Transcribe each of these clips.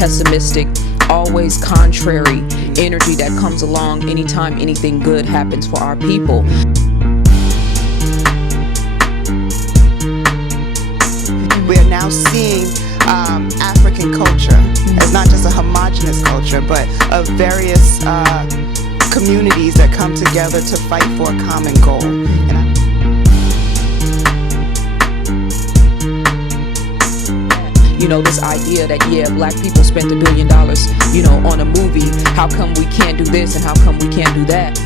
pessimistic, always contrary energy that comes along anytime anything good happens for our people. We are now seeing African culture as not just a homogenous culture, but of various communities that come together to fight for a common goal. You know, this idea that, yeah, black people spent $1 billion, you know, on a movie. How come we can't do this and how come we can't do that?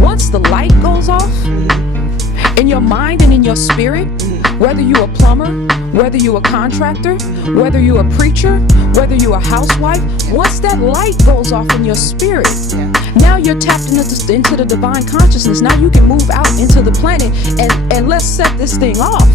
Once the light goes off in your mind and in your spirit, whether you're a plumber, whether you're a contractor, whether you're a preacher, whether you're a housewife, once that light goes off in your spirit, now you're tapped into the divine consciousness. Now you can move out into the planet and let's set this thing off.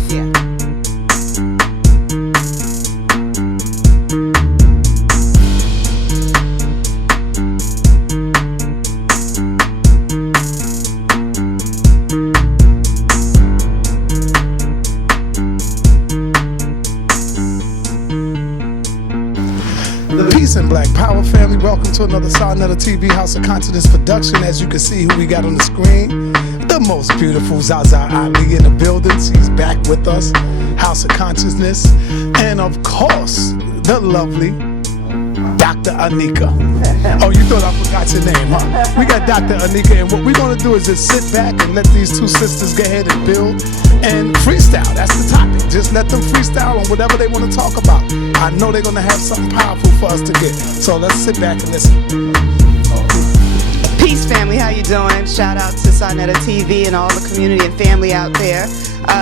Peace and Black Power family, welcome to another Sarnetta TV House of Consciousness production. As you can see who we got on the screen, the most beautiful Zaza Ali in the building. She's back with us, House of Consciousness. And of course, the lovely Dr. Anika. Oh, you thought I forgot your name, huh? We got Dr. Anika, and what we're going to do is just sit back and let these two sisters go ahead and build and freestyle. That's the topic. Just let them freestyle on whatever they want to talk about. I know they're going to have something powerful for us to get. So let's sit back and listen. Peace, family. How you doing? Shout out to Sarnetta TV and all the community and family out there.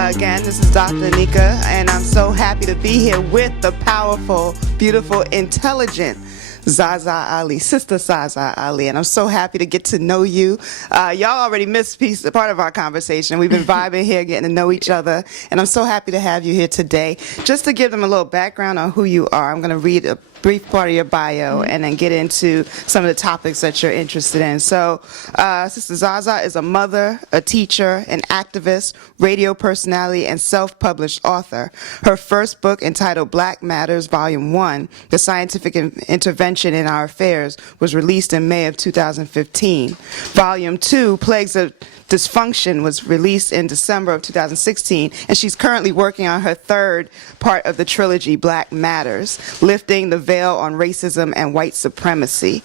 Again, this is Dr. Anika, and I'm so happy to be here with the powerful, beautiful, intelligent Zaza Ali, Sister Zaza Ali, and I'm so happy to get to know you. Y'all already missed part of our conversation. We've been vibing here, getting to know each other, and I'm so happy to have you here today. Just to give them a little background on who you are, I'm going to read a brief part of your bio and then get into some of the topics that you're interested in. So, Sister Zaza is a mother, a teacher, an activist, radio personality, and self-published author. Her first book, entitled Black Matters, Volume 1, The Scientific Intervention in Our Affairs, was released in May of 2015. Volume 2, Plagues of Dysfunction, was released in December of 2016, and she's currently working on her third part of the trilogy, Black Matters, Lifting the Veil on Racism and White Supremacy.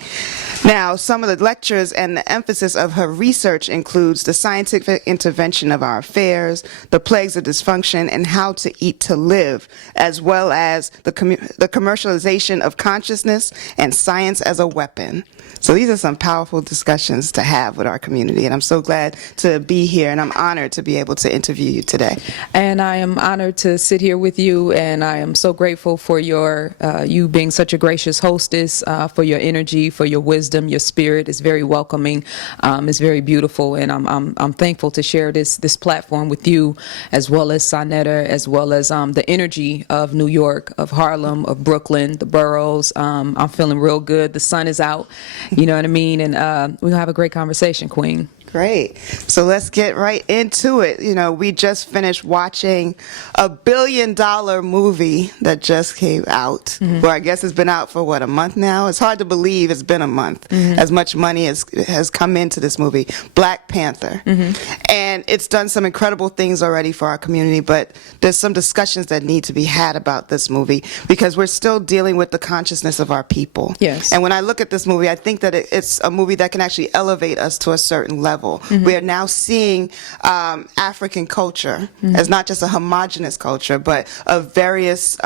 Now, some of the lectures and the emphasis of her research includes the scientific intervention of our affairs, the plagues of dysfunction, and how to eat to live, as well as the commercialization of consciousness and science as a weapon. So these are some powerful discussions to have with our community, and I'm so glad to be here, and I'm honored to be able to interview you today. And I am honored to sit here with you, and I am so grateful for your you being such a gracious hostess, for your energy, for your wisdom. Your spirit is very welcoming. It's very beautiful, and I'm thankful to share this platform with you, as well as Sarnetta, as well as the energy of New York, of Harlem, of Brooklyn, the boroughs. I'm feeling real good. The sun is out. You know what I mean? And we're going to have a great conversation, Queen. Great. So let's get right into it. You know, we just finished watching a $1 billion movie that just came out. Well, I guess it's been out for, what, a month now? It's hard to believe it's been a month. As much money has come into this movie, Black Panther. And it's done some incredible things already for our community, but there's some discussions that need to be had about this movie because we're still dealing with the consciousness of our people. Yes. And when I look at this movie, I think that it's a movie that can actually elevate us to a certain level. We are now seeing African culture as not just a homogenous culture, but of various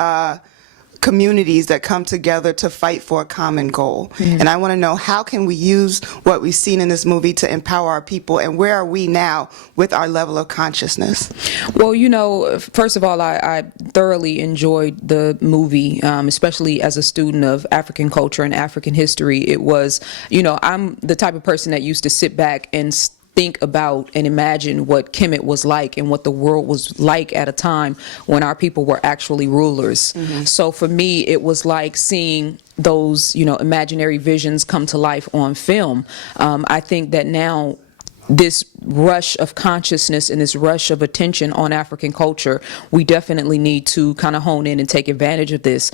communities that come together to fight for a common goal. And I want to know, how can we use what we've seen in this movie to empower our people, and where are we now with our level of consciousness? Well, you know, first of all, I thoroughly enjoyed the movie, especially as a student of African culture and African history. It was, you know, I'm the type of person that used to sit back and think about and imagine what Kemet was like and what the world was like at a time when our people were actually rulers. So for me, it was like seeing those, imaginary visions come to life on film. I think that now this rush of consciousness and this rush of attention on African culture, we definitely need to kind of hone in and take advantage of this.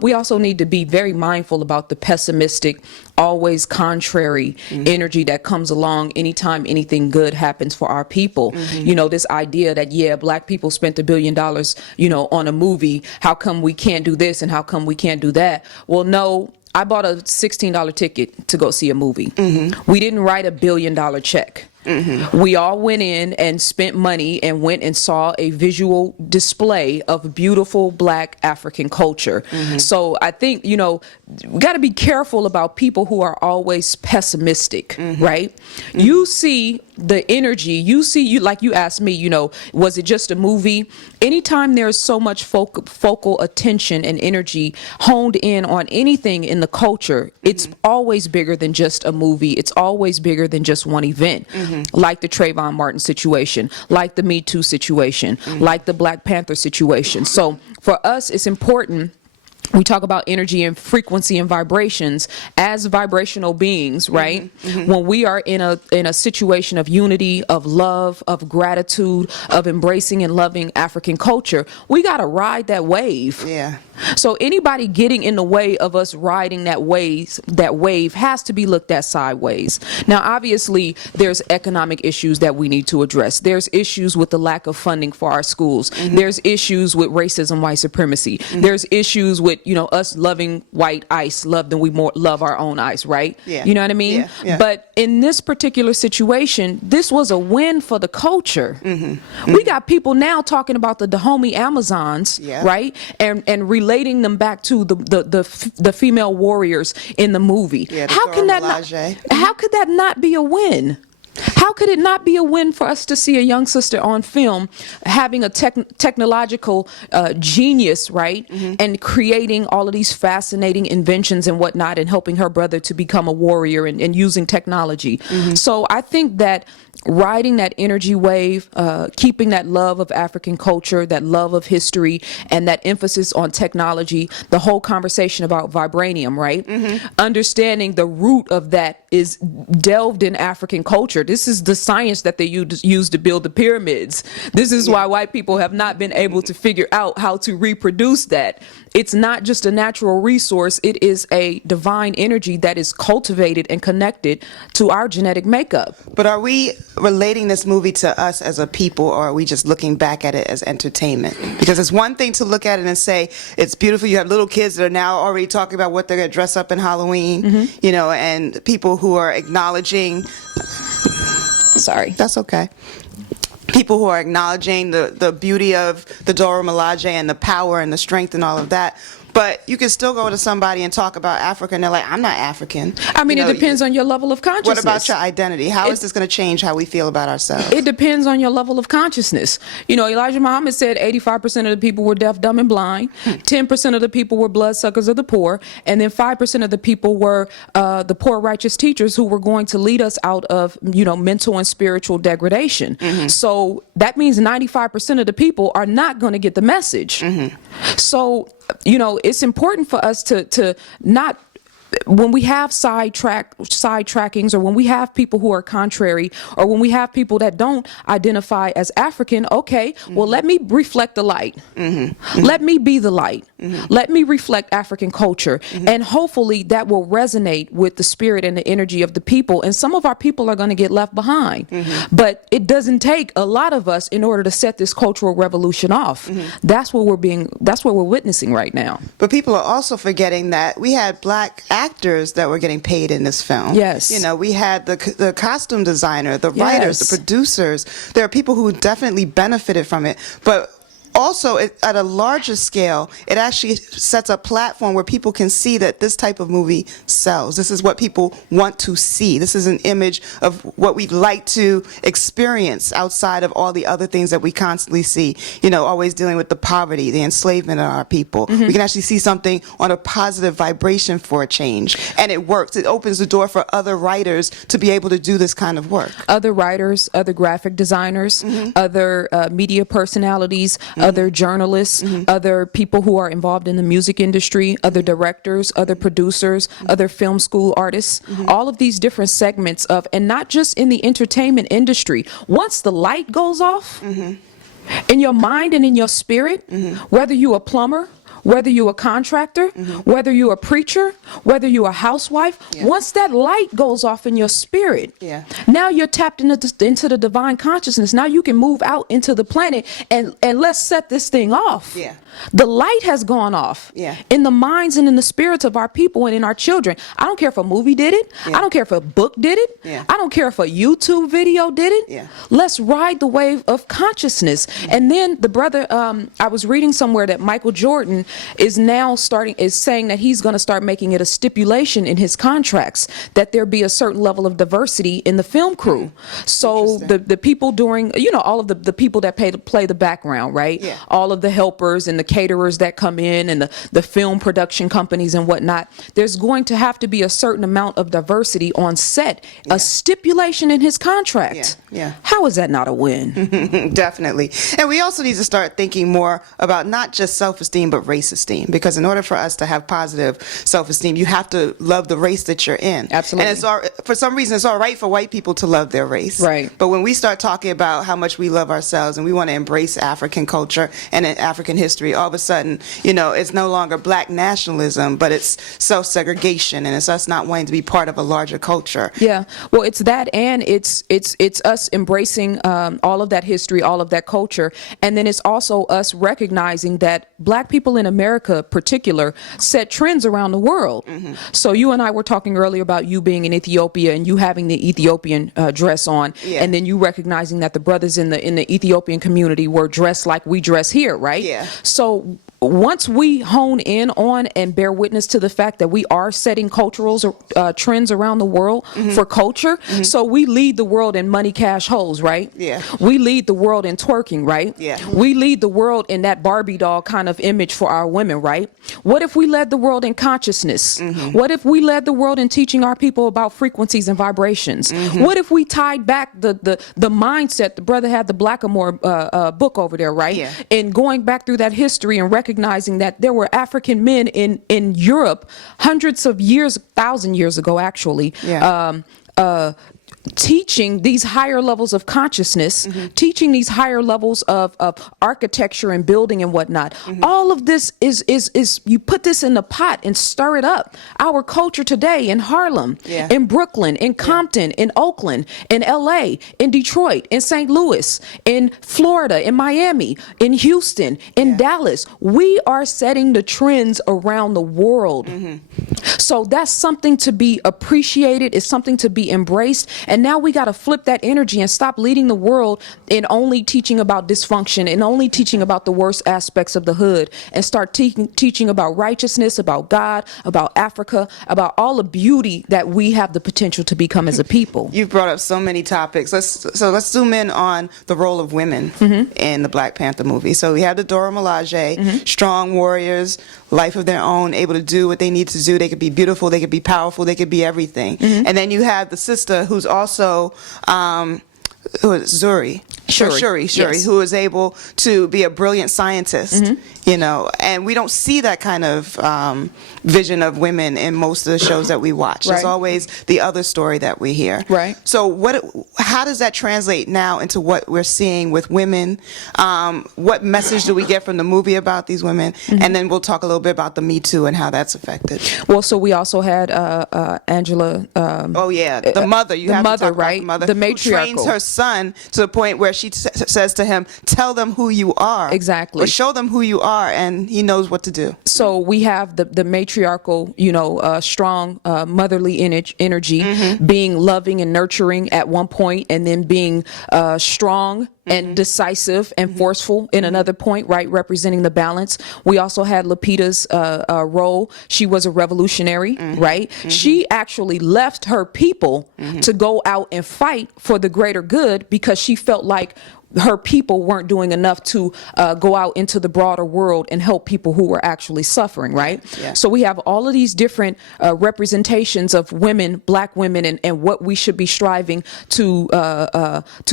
We also need to be very mindful about the pessimistic, always contrary energy that comes along anytime anything good happens for our people. This idea that, black people spent $1 billion, on a movie. How come we can't do this and how come we can't do that? Well, no. I bought a $16 ticket to go see a movie. We didn't write $1 billion check. We all went in and spent money and went and saw a visual display of beautiful Black African culture. So I think, we got to be careful about people who are always pessimistic, right? You see the energy, you like you asked me, was it just a movie? Anytime there's so much focal attention and energy honed in on anything in the culture, it's always bigger than just a movie. It's always bigger than just one event. Like the Trayvon Martin situation, like the Me Too situation, like the Black Panther situation. So for us, it's important. We talk about energy and frequency and vibrations as vibrational beings, right? When we are in a situation of unity, of love, of gratitude, of embracing and loving African culture, we got to ride that wave. Yeah. So anybody getting in the way of us riding that wave has to be looked at sideways. Now, obviously, there's economic issues that we need to address. There's issues with the lack of funding for our schools. There's issues with racism, white supremacy. There's issues with, us loving white ice, than we more love our own ice, right? Yeah. You know what I mean? Yeah. But in this particular situation, this was a win for the culture. We got people now talking about the Dahomey Amazons, right? And relating them back to the female warriors in the movie. Yeah, how could that not be a win? How could it not be a win for us to see a young sister on film having a technological genius, right? And creating all of these fascinating inventions and whatnot and helping her brother to become a warrior and using technology. So I think that riding that energy wave, keeping that love of African culture, that love of history, and that emphasis on technology, the whole conversation about vibranium, right? Understanding the root of that is delved in African culture. This is the science that they use to build the pyramids. This is why white people have not been able to figure out how to reproduce that. It's not just a natural resource. It is a divine energy that is cultivated and connected to our genetic makeup. But are we relating this movie to us as a people, or are we just looking back at it as entertainment? Because it's one thing to look at it and say, it's beautiful. You have little kids that are now already talking about what they're going to dress up in Halloween, and people who are acknowledging... Sorry. That's okay. People who are acknowledging the beauty of the Dora Milaje and the power and the strength and all of that. But you can still go to somebody and talk about Africa, and they're like, I'm not African. I mean, it depends on your level of consciousness. What about your identity? How is this going to change how we feel about ourselves? It depends on your level of consciousness. Elijah Muhammad said 85% of the people were deaf, dumb, and blind. 10% of the people were bloodsuckers of the poor. And then 5% of the people were the poor righteous teachers who were going to lead us out of, mental and spiritual degradation. So that means 95% of the people are not going to get the message. So, it's important for us to not, when we have sidetrackings, or when we have people who are contrary, or when we have people that don't identify as African, okay, well, let me reflect the light. Let me be the light. Let me reflect African culture. And hopefully that will resonate with the spirit and the energy of the people. And some of our people are going to get left behind. But it doesn't take a lot of us in order to set this cultural revolution off. That's what we're witnessing right now. But people are also forgetting that we had Black actors that were getting paid in this film. Yes. We had the costume designer, the writers, the producers. There are people who definitely benefited from it. But also, at a larger scale, it actually sets a platform where people can see that this type of movie sells. This is what people want to see. This is an image of what we'd like to experience outside of all the other things that we constantly see. Always dealing with the poverty, the enslavement of our people. We can actually see something on a positive vibration for a change. And it works. It opens the door for other writers to be able to do this kind of work. Other writers, other graphic designers, other media personalities, other journalists, other people who are involved in the music industry, other directors, other producers, other film school artists, all of these different segments of, and not just in the entertainment industry. Once the light goes off in your mind and in your spirit, whether you're a plumber, whether you're a contractor, whether you're a preacher, whether you're a housewife, once that light goes off in your spirit, now you're tapped into the divine consciousness. Now you can move out into the planet and let's set this thing off. The light has gone off in the minds and in the spirits of our people and in our children. I don't care if a movie did it. I don't care if a book did it. I don't care if a YouTube video did it. Let's ride the wave of consciousness. And then the brother, I was reading somewhere that Michael Jordan is now saying that he's going to start making it a stipulation in his contracts that there be a certain level of diversity in the film crew. So the people doing, all of the people that play the background, right? All of the helpers and the caterers that come in and the film production companies and whatnot, there's going to have to be a certain amount of diversity on set, a stipulation in his contract. How is that not a win? Definitely. And we also need to start thinking more about not just self-esteem, but race esteem, because in order for us to have positive self-esteem, you have to love the race that you're in. Absolutely. And for some reason, it's all right for white people to love their race. Right. But when we start talking about how much we love ourselves and we want to embrace African culture and African history, all of a sudden, it's no longer black nationalism, but it's self-segregation, and it's us not wanting to be part of a larger culture. Yeah. Well, it's that, and it's us embracing all of that history, all of that culture, and then it's also us recognizing that black people in America, particular, set trends around the world. So you and I were talking earlier about you being in Ethiopia and you having the Ethiopian dress on, and then you recognizing that the brothers in the Ethiopian community were dressed like we dress here, right? So once we hone in on and bear witness to the fact that we are setting cultural trends around the world for culture, so we lead the world in money, cash, hoes, right? We lead the world in twerking, right? We lead the world in that Barbie doll kind of image for our women, right? What if we led the world in consciousness? What if we led the world in teaching our people about frequencies and vibrations? What if we tied back the mindset? The brother had the Blackamore book over there, right? And going back through that history and recognizing that there were African men in Europe hundreds of years, 1,000 years ago, actually, teaching these higher levels of consciousness, teaching these higher levels of architecture and building and whatnot. All of this is you put this in the pot and stir it up. Our culture today in Harlem, in Brooklyn, in Compton, in Oakland, in LA, in Detroit, in St. Louis, in Florida, in Miami, in Houston, in Dallas, we are setting the trends around the world. So that's something to be appreciated. It's something to be embraced. And now we got to flip that energy and stop leading the world in only teaching about dysfunction and only teaching about the worst aspects of the hood, and start teaching about righteousness, about God, about Africa, about all the beauty that we have the potential to become as a people. You've brought up so many topics. Let's zoom in on the role of women in the Black Panther movie. So we have the Dora Milaje, strong warriors, life of their own, able to do what they need to do. They could be beautiful, they could be powerful, they could be everything. And then you have the sister who's also Shuri, who is able to be a brilliant scientist, and we don't see that kind of vision of women in most of the shows that we watch. It's always the other story that we hear. So how does that translate now into what we're seeing with women? What message do we get from the movie about these women? And then we'll talk a little bit about the Me Too and how that's affected. Well, so we also had Angela. The mother. You have to talk about the mother, the matriarchal, who trains her son to the point where she says to him, "Tell them who you are." Exactly. Or show them who you are, and he knows what to do. So we have the matriarchal, strong motherly energy, being loving and nurturing at one point, and then being strong and decisive and forceful in another point, right? Representing the balance. We also had Lupita's role. She was a revolutionary, right? She actually left her people to go out and fight for the greater good, because she felt like her people weren't doing enough to go out into the broader world and help people who were actually suffering, right? Yeah. So we have all of these different representations of women, black women, and what we should be striving to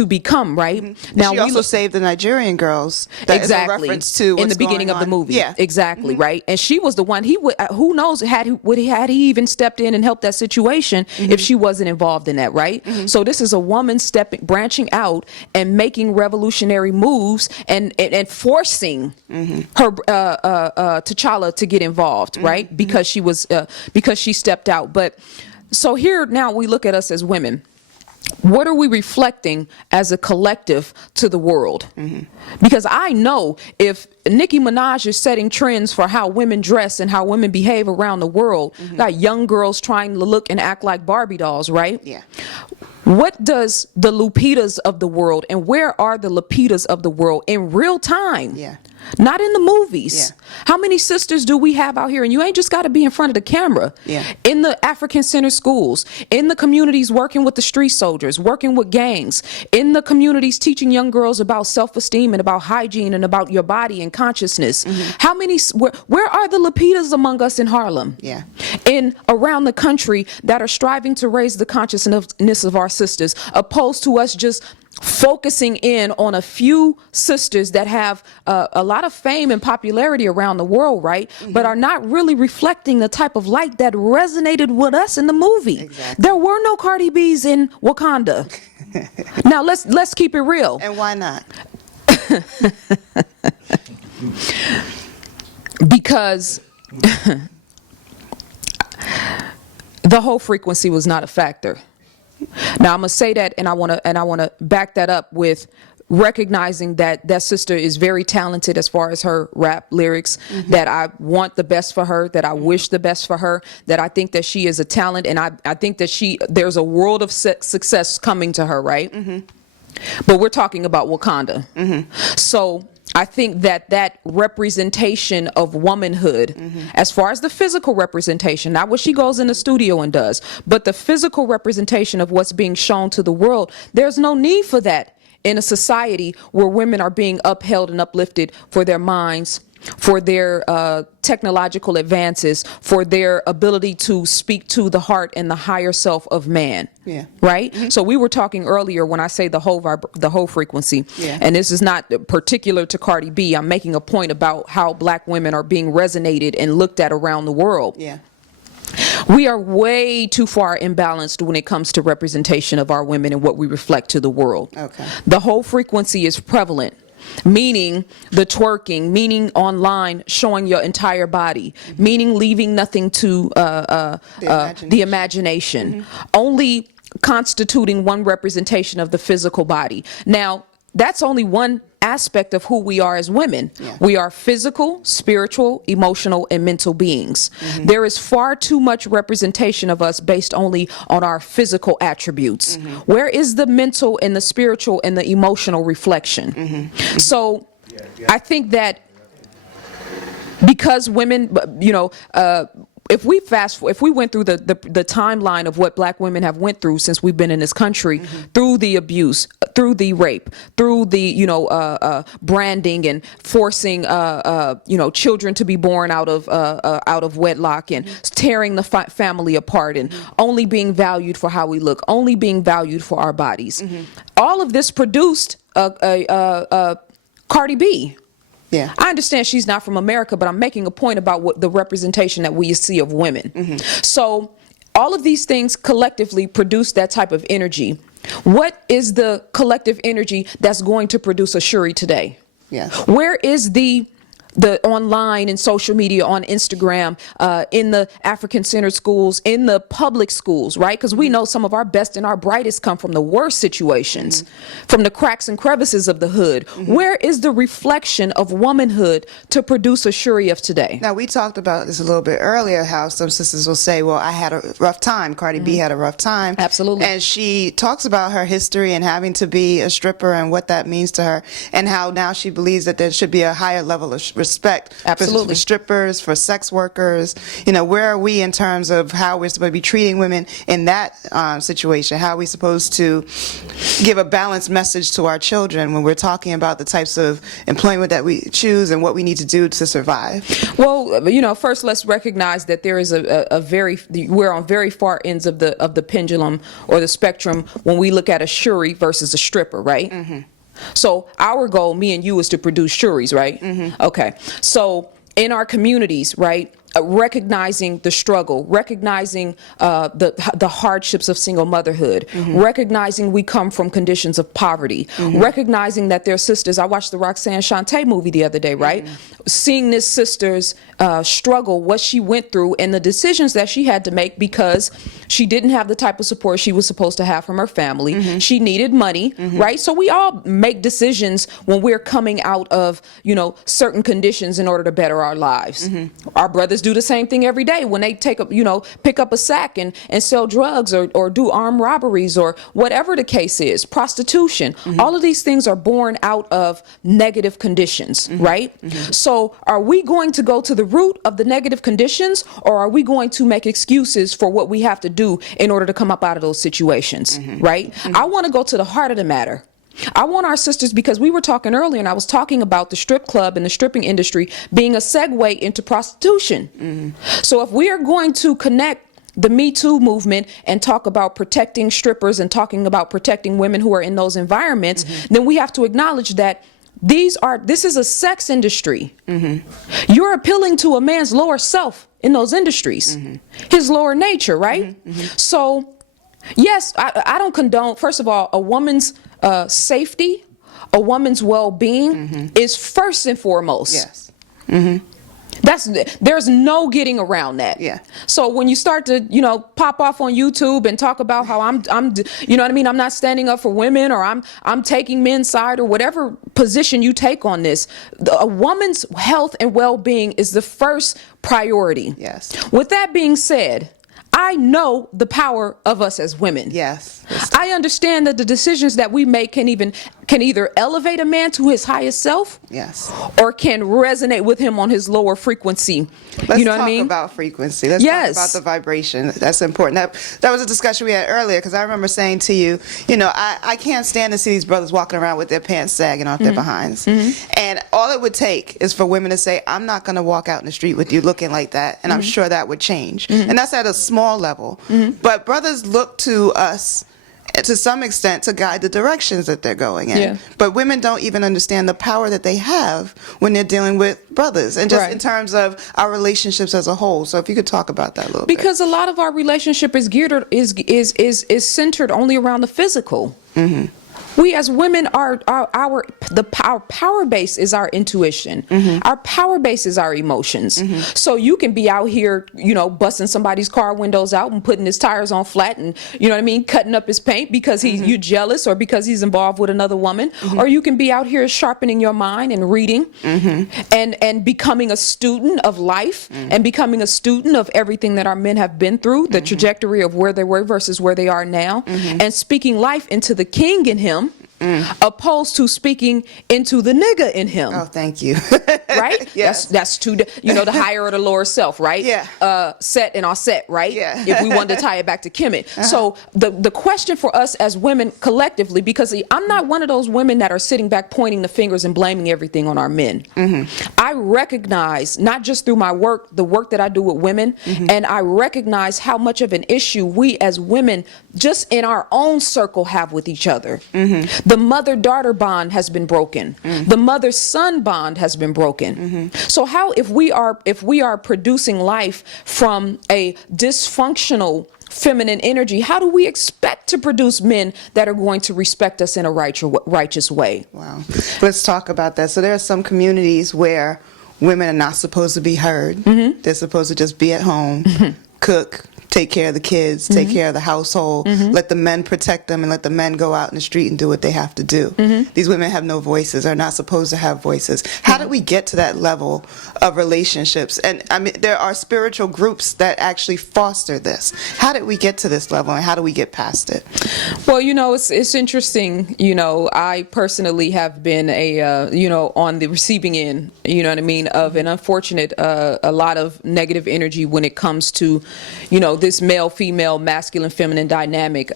become, right? Mm-hmm. Now she we also saved the Nigerian girls. That exactly. is a reference to what's in the beginning going of the on. movie. Yeah, Exactly, right? And she was the one, he would, who knows, had he even stepped in and helped that situation if she wasn't involved in that, right? So this is a woman branching out and making revolutionary moves and forcing her T'Challa to get involved, right? Because she stepped out. But so here now we look at us as women. What are we reflecting as a collective to the world? Because I know if Nicki Minaj is setting trends for how women dress and how women behave around the world, got young girls trying to look and act like Barbie dolls, right? Yeah. What does the Lupitas of the world, and where are the Lupitas of the world in real time? Yeah. Not in the movies. Yeah. How many sisters do we have out here? And you ain't just got to be in front of the camera. Yeah. In the African center schools, in the communities working with the street soldiers, working with gangs, in the communities teaching young girls about self-esteem and about hygiene and about your body and consciousness. How many, where are the Lupitas among us in Harlem? Yeah. In around the country that are striving to raise the consciousness of our sisters, opposed to us just focusing in on a few sisters that have a lot of fame and popularity around the world, right? But are not really reflecting the type of light that resonated with us in the movie. Exactly. There were no Cardi B's in Wakanda. Now let's keep it real. And why not? Because the whole frequency was not a factor. Now I'm gonna say that, and I wanna back that up with recognizing that that sister is very talented as far as her rap lyrics, that I want the best for her, that I wish the best for her, that I think that she is a talent, and I think that there's a world of success coming to her, right? But we're talking about Wakanda. So I think that representation of womanhood, as far as the physical representation, not what she goes in the studio and does, but the physical representation of what's being shown to the world, there's no need for that in a society where women are being upheld and uplifted for their minds, for their technological advances, for their ability to speak to the heart and the higher self of man. Yeah. Right? So we were talking earlier when I say the whole frequency, Yeah. and this is not particular to Cardi B. I'm making a point about how black women are being resonated and looked at around the world. Yeah. We are way too far imbalanced when it comes to representation of our women and what we reflect to the world. Okay. The whole frequency is prevalent, meaning the twerking, meaning online showing your entire body, meaning leaving nothing to the imagination, only constituting one representation of the physical body. Now, that's only one aspect of who we are as women. Yeah. We are physical, spiritual, emotional, and mental beings. There is far too much representation of us based only on our physical attributes. Where is the mental and the spiritual and the emotional reflection? So I think that because women, if we went through the timeline of what black women have went through since we've been in this country, through the abuse, through the rape, through the branding and forcing children to be born out of wedlock and tearing the family apart and only being valued for how we look, only being valued for our bodies. All of this produced Cardi B. Yeah. I understand she's not from America, but I'm making a point about what the representation that we see of women. So all of these things collectively produce that type of energy. What is the collective energy that's going to produce a Shuri today? Yeah. Where is the online and social media, on Instagram, in the African centered schools, in the public schools, right? Because we know some of our best and our brightest come from the worst situations, from the cracks and crevices of the hood. Where is the reflection of womanhood to produce a Shuri of today? Now, we talked about this a little bit earlier, how some sisters will say, well, I had a rough time. Cardi B had a rough time. Absolutely. And she talks about her history and having to be a stripper and what that means to her, and how now she believes that there should be a higher level of respect Absolutely. for strippers, for sex workers. You know, where are we in terms of how we're supposed to be treating women in that situation? How are we supposed to give a balanced message to our children when we're talking about the types of employment that we choose and what we need to do to survive? Well, you know, first let's recognize that there is we're on very far ends of the pendulum or the spectrum when we look at a shuri versus a stripper, right? So our goal, me and you, is to produce shuris, right? Okay. So in our communities, right, recognizing the struggle, recognizing the hardships of single motherhood, recognizing we come from conditions of poverty, recognizing that their sisters. I watched the Roxanne Shante movie the other day, right? Seeing this sister's struggle, what she went through, and the decisions that she had to make because she didn't have the type of support she was supposed to have from her family. She needed money, right? So we all make decisions when we're coming out of, you know, certain conditions in order to better our lives. Our brothers do the same thing every day when they take up, you know, pick up a sack and sell drugs or do armed robberies or whatever the case is, prostitution. All of these things are born out of negative conditions, right? So are we going to go to the root of the negative conditions, or are we going to make excuses for what we have to do in order to come up out of those situations, right? I want to go to the heart of the matter. I want our sisters, because we were talking earlier and I was talking about the strip club and the stripping industry being a segue into prostitution. So if we are going to connect the Me Too movement and talk about protecting strippers and talking about protecting women who are in those environments, then we have to acknowledge that this is a sex industry. You're appealing to a man's lower self in those industries, his lower nature, right? So yes, I don't condone, first of all, a woman's safety, a woman's well-being is first and foremost. Yes. There's no getting around that. Yeah. So when you start to, you know, pop off on YouTube and talk about how I'm you know what I mean, I'm not standing up for women, or I'm taking men's side, or whatever position you take on this, a woman's health and well-being is the first priority. Yes. With that being said, I know the power of us as women. Yes. I understand that the decisions that we make can either elevate a man to his highest self, Yes. or can resonate with him on his lower frequency. Let's you know what I mean? talk about frequency. Let's Yes. talk about the vibration. That's important. That was a discussion we had earlier, because I remember saying to you, you know, I can't stand to see these brothers walking around with their pants sagging off their behinds. And all it would take is for women to say, I'm not going to walk out in the street with you looking like that. And I'm sure that would change. And that's at a small level. But brothers look to us to some extent to guide the directions that they're going in. Yeah. But women don't even understand the power that they have when they're dealing with brothers, and just Right. in terms of our relationships as a whole. So if you could talk about that a little bit. Because a lot of our relationship is geared is centered only around the physical. We as women our power base is our intuition. Our power base is our emotions. So you can be out here, you know, busting somebody's car windows out and putting his tires on flat, and you know what I mean, cutting up his paint because you jealous, or because he's involved with another woman. Or you can be out here sharpening your mind and reading, and becoming a student of life, and becoming a student of everything that our men have been through, the trajectory of where they were versus where they are now, and speaking life into the king in him, opposed to speaking into the nigga in him. Oh, thank you. Right? Yes. That's two, you know, the higher or the lower self, right? Yeah. Set and offset, right? Yeah. If we wanted to tie it back to Kemet. So the question for us as women collectively, because see, I'm not one of those women that are sitting back pointing the fingers and blaming everything on our men. I recognize, not just through my work, the work that I do with women, and I recognize how much of an issue we as women just in our own circle have with each other. The mother-daughter bond has been broken. The mother-son bond has been broken. So how, if we are producing life from a dysfunctional feminine energy, how do we expect to produce men that are going to respect us in a righteous way? Wow. Let's talk about that. So there are some communities where women are not supposed to be heard. They're supposed to just be at home, cook, take care of the kids, take care of the household, let the men protect them, and let the men go out in the street and do what they have to do. These women have no voices, are not supposed to have voices. How did we get to that level of relationships? And I mean, there are spiritual groups that actually foster this. How did we get to this level, and how do we get past it? Well, it's interesting. I personally have been on the receiving end, of an unfortunate, a lot of negative energy when it comes to, this male-female, masculine-feminine dynamic,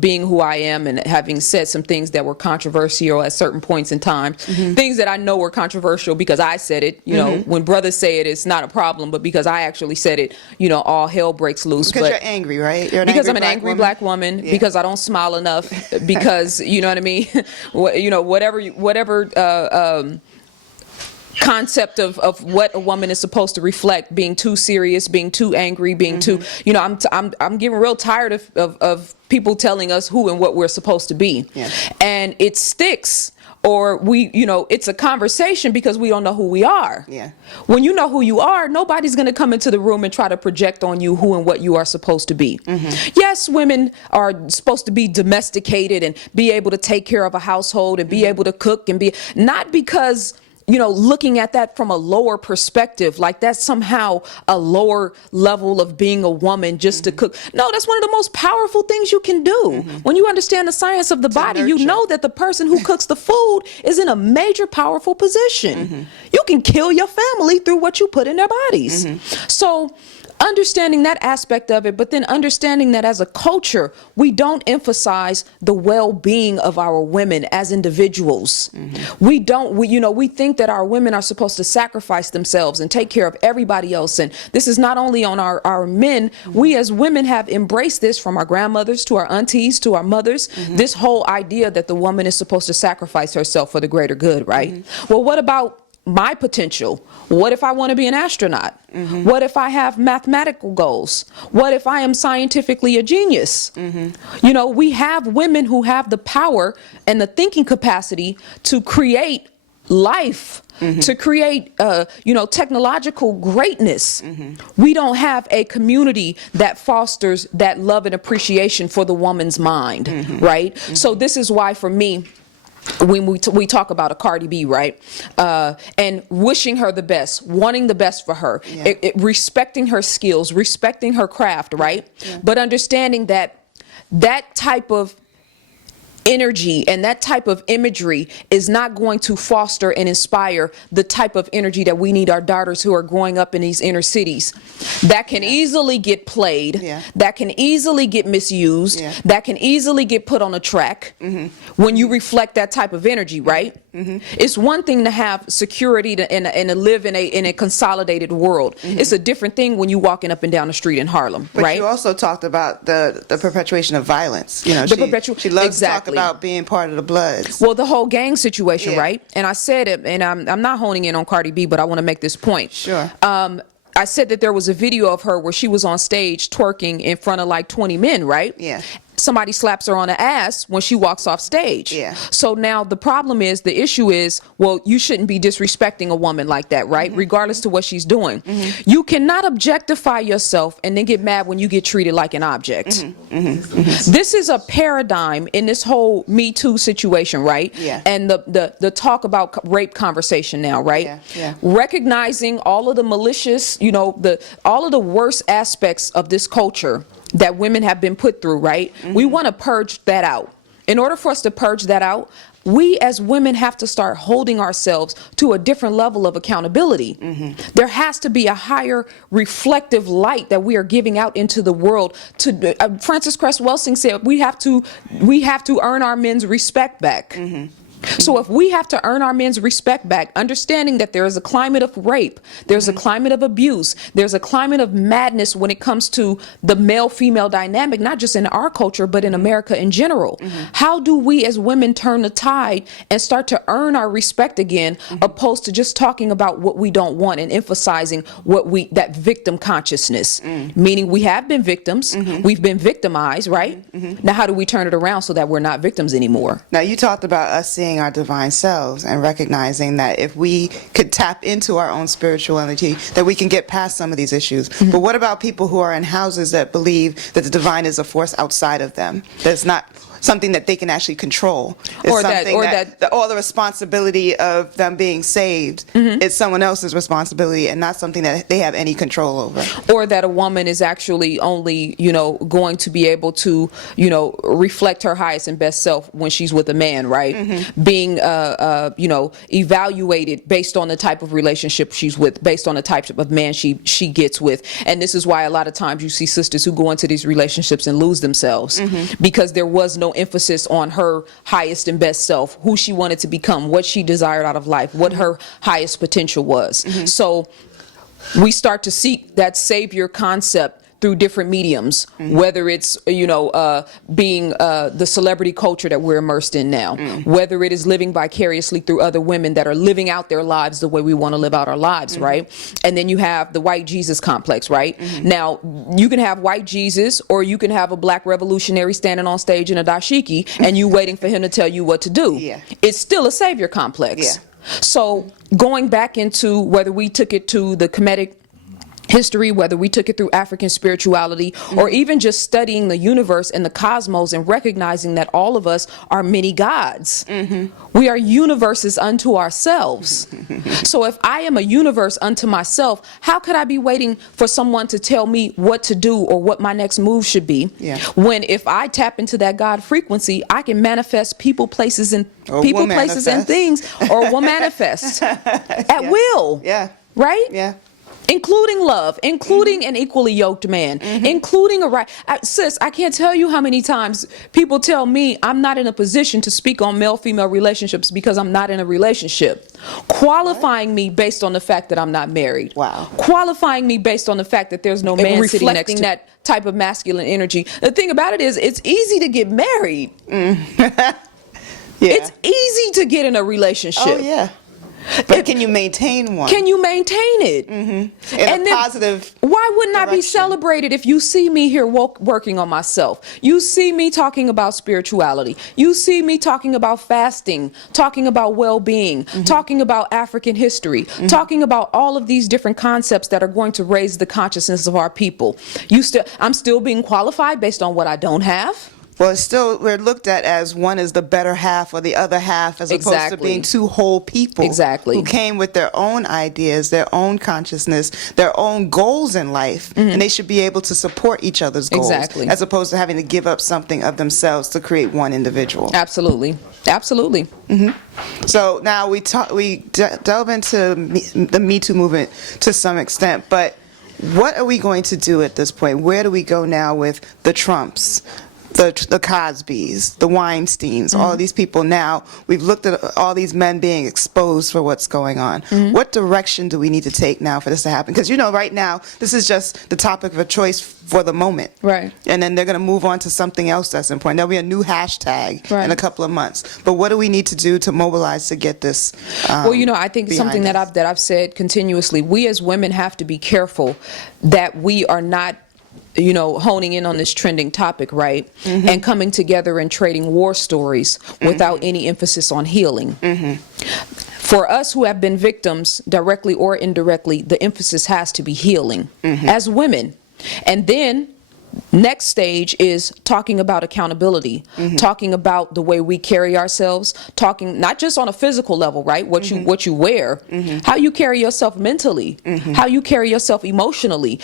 being who I am and having said some things that were controversial at certain points in time, things that I know were controversial because I said it, when brothers say it, it's not a problem, but because I actually said it, all hell breaks loose. Because you're angry, right? Because I'm an angry black woman, because I don't smile enough, because, you know what I mean? Whatever concept of what a woman is supposed to reflect, being too serious, being too angry, being too, I'm getting real tired of people telling us who and what we're supposed to be. Yeah. And it sticks, or it's a conversation because we don't know who we are. Yeah. When you know who you are, nobody's going to come into the room and try to project on you who and what you are supposed to be. Yes, women are supposed to be domesticated and be able to take care of a household and be able to cook and be, not because looking at that from a lower perspective, like that's somehow a lower level of being a woman just to cook. No, that's one of the most powerful things you can do. When you understand the science of the body, you know that the person who cooks the food is in a major powerful position. You can kill your family through what you put in their bodies. So understanding that aspect of it, but then understanding that as a culture, we don't emphasize the well-being of our women as individuals. We think that our women are supposed to sacrifice themselves and take care of everybody else. And this is not only on our men. We as women have embraced this, from our grandmothers to our aunties to our mothers, this whole idea that the woman is supposed to sacrifice herself for the greater good, right? Well, what about my potential? What if I want to be an astronaut? What if I have mathematical goals? What if I am scientifically a genius? We have women who have the power and the thinking capacity to create life, to create technological greatness. We don't have a community that fosters that love and appreciation for the woman's mind, right? So this is why, for me, when we talk about a Cardi B, right, and wishing her the best, wanting the best for her, respecting her skills, respecting her craft, right, but understanding that type of energy and that type of imagery is not going to foster and inspire the type of energy that we need our daughters who are growing up in these inner cities that can easily get played, that can easily get misused, that can easily get put on a track when you reflect that type of energy, right? It's one thing to have security and to live in a consolidated world. It's a different thing when you walking up and down the street in Harlem, but right? You also talked about the perpetuation of violence. She loves to talk about being part of the Bloods. Well, the whole gang situation, right? And I said it, and I'm not honing in on Cardi B, but I want to make this point. Sure. I said that there was a video of her where she was on stage twerking in front of like 20 men, right? Yeah. Somebody slaps her on the ass when she walks off stage. Yeah. So now the problem is, the issue is, well, you shouldn't be disrespecting a woman like that, right? Regardless to what she's doing. You cannot objectify yourself and then get mad when you get treated like an object. This is a paradigm in this whole Me Too situation, right? Yeah. And the talk about rape conversation now, right? Yeah. Recognizing all of the malicious, all of the worst aspects of this culture that women have been put through, right? We want to purge that out. In order for us to purge that out, we as women have to start holding ourselves to a different level of accountability. There has to be a higher reflective light that we are giving out into the world. Frances Cress Welsing said we have to earn our men's respect back. So if we have to earn our men's respect back, understanding that there is a climate of rape, there's a climate of abuse, there's a climate of madness when it comes to the male-female dynamic, not just in our culture, but in America in general. How do we as women turn the tide and start to earn our respect again, opposed to just talking about what we don't want and emphasizing that victim consciousness, meaning we have been victims, we've been victimized, right? Now how do we turn it around so that we're not victims anymore? Now you talked about us seeing embodying our divine selves and recognizing that if we could tap into our own spirituality, that we can get past some of these issues. But what about people who are in houses that believe that the divine is a force outside of them, that's not something that they can actually control, or that all the responsibility of them being saved is someone else's responsibility and not something that they have any control over? Or that a woman is actually only, going to be able to, reflect her highest and best self when she's with a man, right? Being, evaluated based on the type of relationship she's with, based on the type of man she gets with. And this is why a lot of times you see sisters who go into these relationships and lose themselves because there was no emphasis on her highest and best self, who she wanted to become, what she desired out of life, what her highest potential was. So we start to seek that savior concept through different mediums, whether it's, being the celebrity culture that we're immersed in now, whether it is living vicariously through other women that are living out their lives the way we want to live out our lives, right? And then you have the white Jesus complex, right? Now, you can have white Jesus, or you can have a black revolutionary standing on stage in a dashiki and you waiting for him to tell you what to do. Yeah. It's still a savior complex. Yeah. So going back into whether we took it to the Kemetic history, whether we took it through African spirituality, or even just studying the universe and the cosmos and recognizing that all of us are many gods. We are universes unto ourselves. So if I am a universe unto myself, how could I be waiting for someone to tell me what to do or what my next move should be? Yeah. When if I tap into that God frequency, I can manifest people, places, and places and things, or will manifest at will. Yeah. Right? Yeah. Including love, including an equally yoked man, including a right. Sis, I can't tell you how many times people tell me I'm not in a position to speak on male-female relationships because I'm not in a relationship. Qualifying me based on the fact that I'm not married. Wow. Qualifying me based on the fact that there's no man Reflecting sitting next to that type of masculine energy. The thing about it is, it's easy to get married. It's easy to get in a relationship. Oh, yeah. But can you maintain one? Can you maintain it? In a positive Why wouldn't I be direction? celebrated if you see me here working on myself? You see me talking about spirituality. You see me talking about fasting, talking about well-being, talking about African history, talking about all of these different concepts that are going to raise the consciousness of our people. I'm still being qualified based on what I don't have. Well, it's still, we're looked at as one is the better half or the other half, as opposed to being two whole people who came with their own ideas, their own consciousness, their own goals in life, and they should be able to support each other's goals, as opposed to having to give up something of themselves to create one individual. Absolutely. Absolutely. So now we delve into the Me Too movement to some extent, but what are we going to do at this point? Where do we go now with the Trumps, the Cosbys, the Weinsteins, all of these people? Now we've looked at all these men being exposed for what's going on. What direction do we need to take now for this to happen? Because right now this is just the topic of a choice for the moment, right? And then they're going to move on to something else that's important. There'll be a new hashtag in a couple of months. But what do we need to do to mobilize to get this? Well, I think something that I've said continuously: we as women have to be careful that we are not honing in on this trending topic, right? And coming together and trading war stories without any emphasis on healing. For us who have been victims, directly or indirectly, the emphasis has to be healing as women. And then next stage is talking about accountability, talking about the way we carry ourselves, talking not just on a physical level, right? What you wear, how you carry yourself mentally, how you carry yourself emotionally,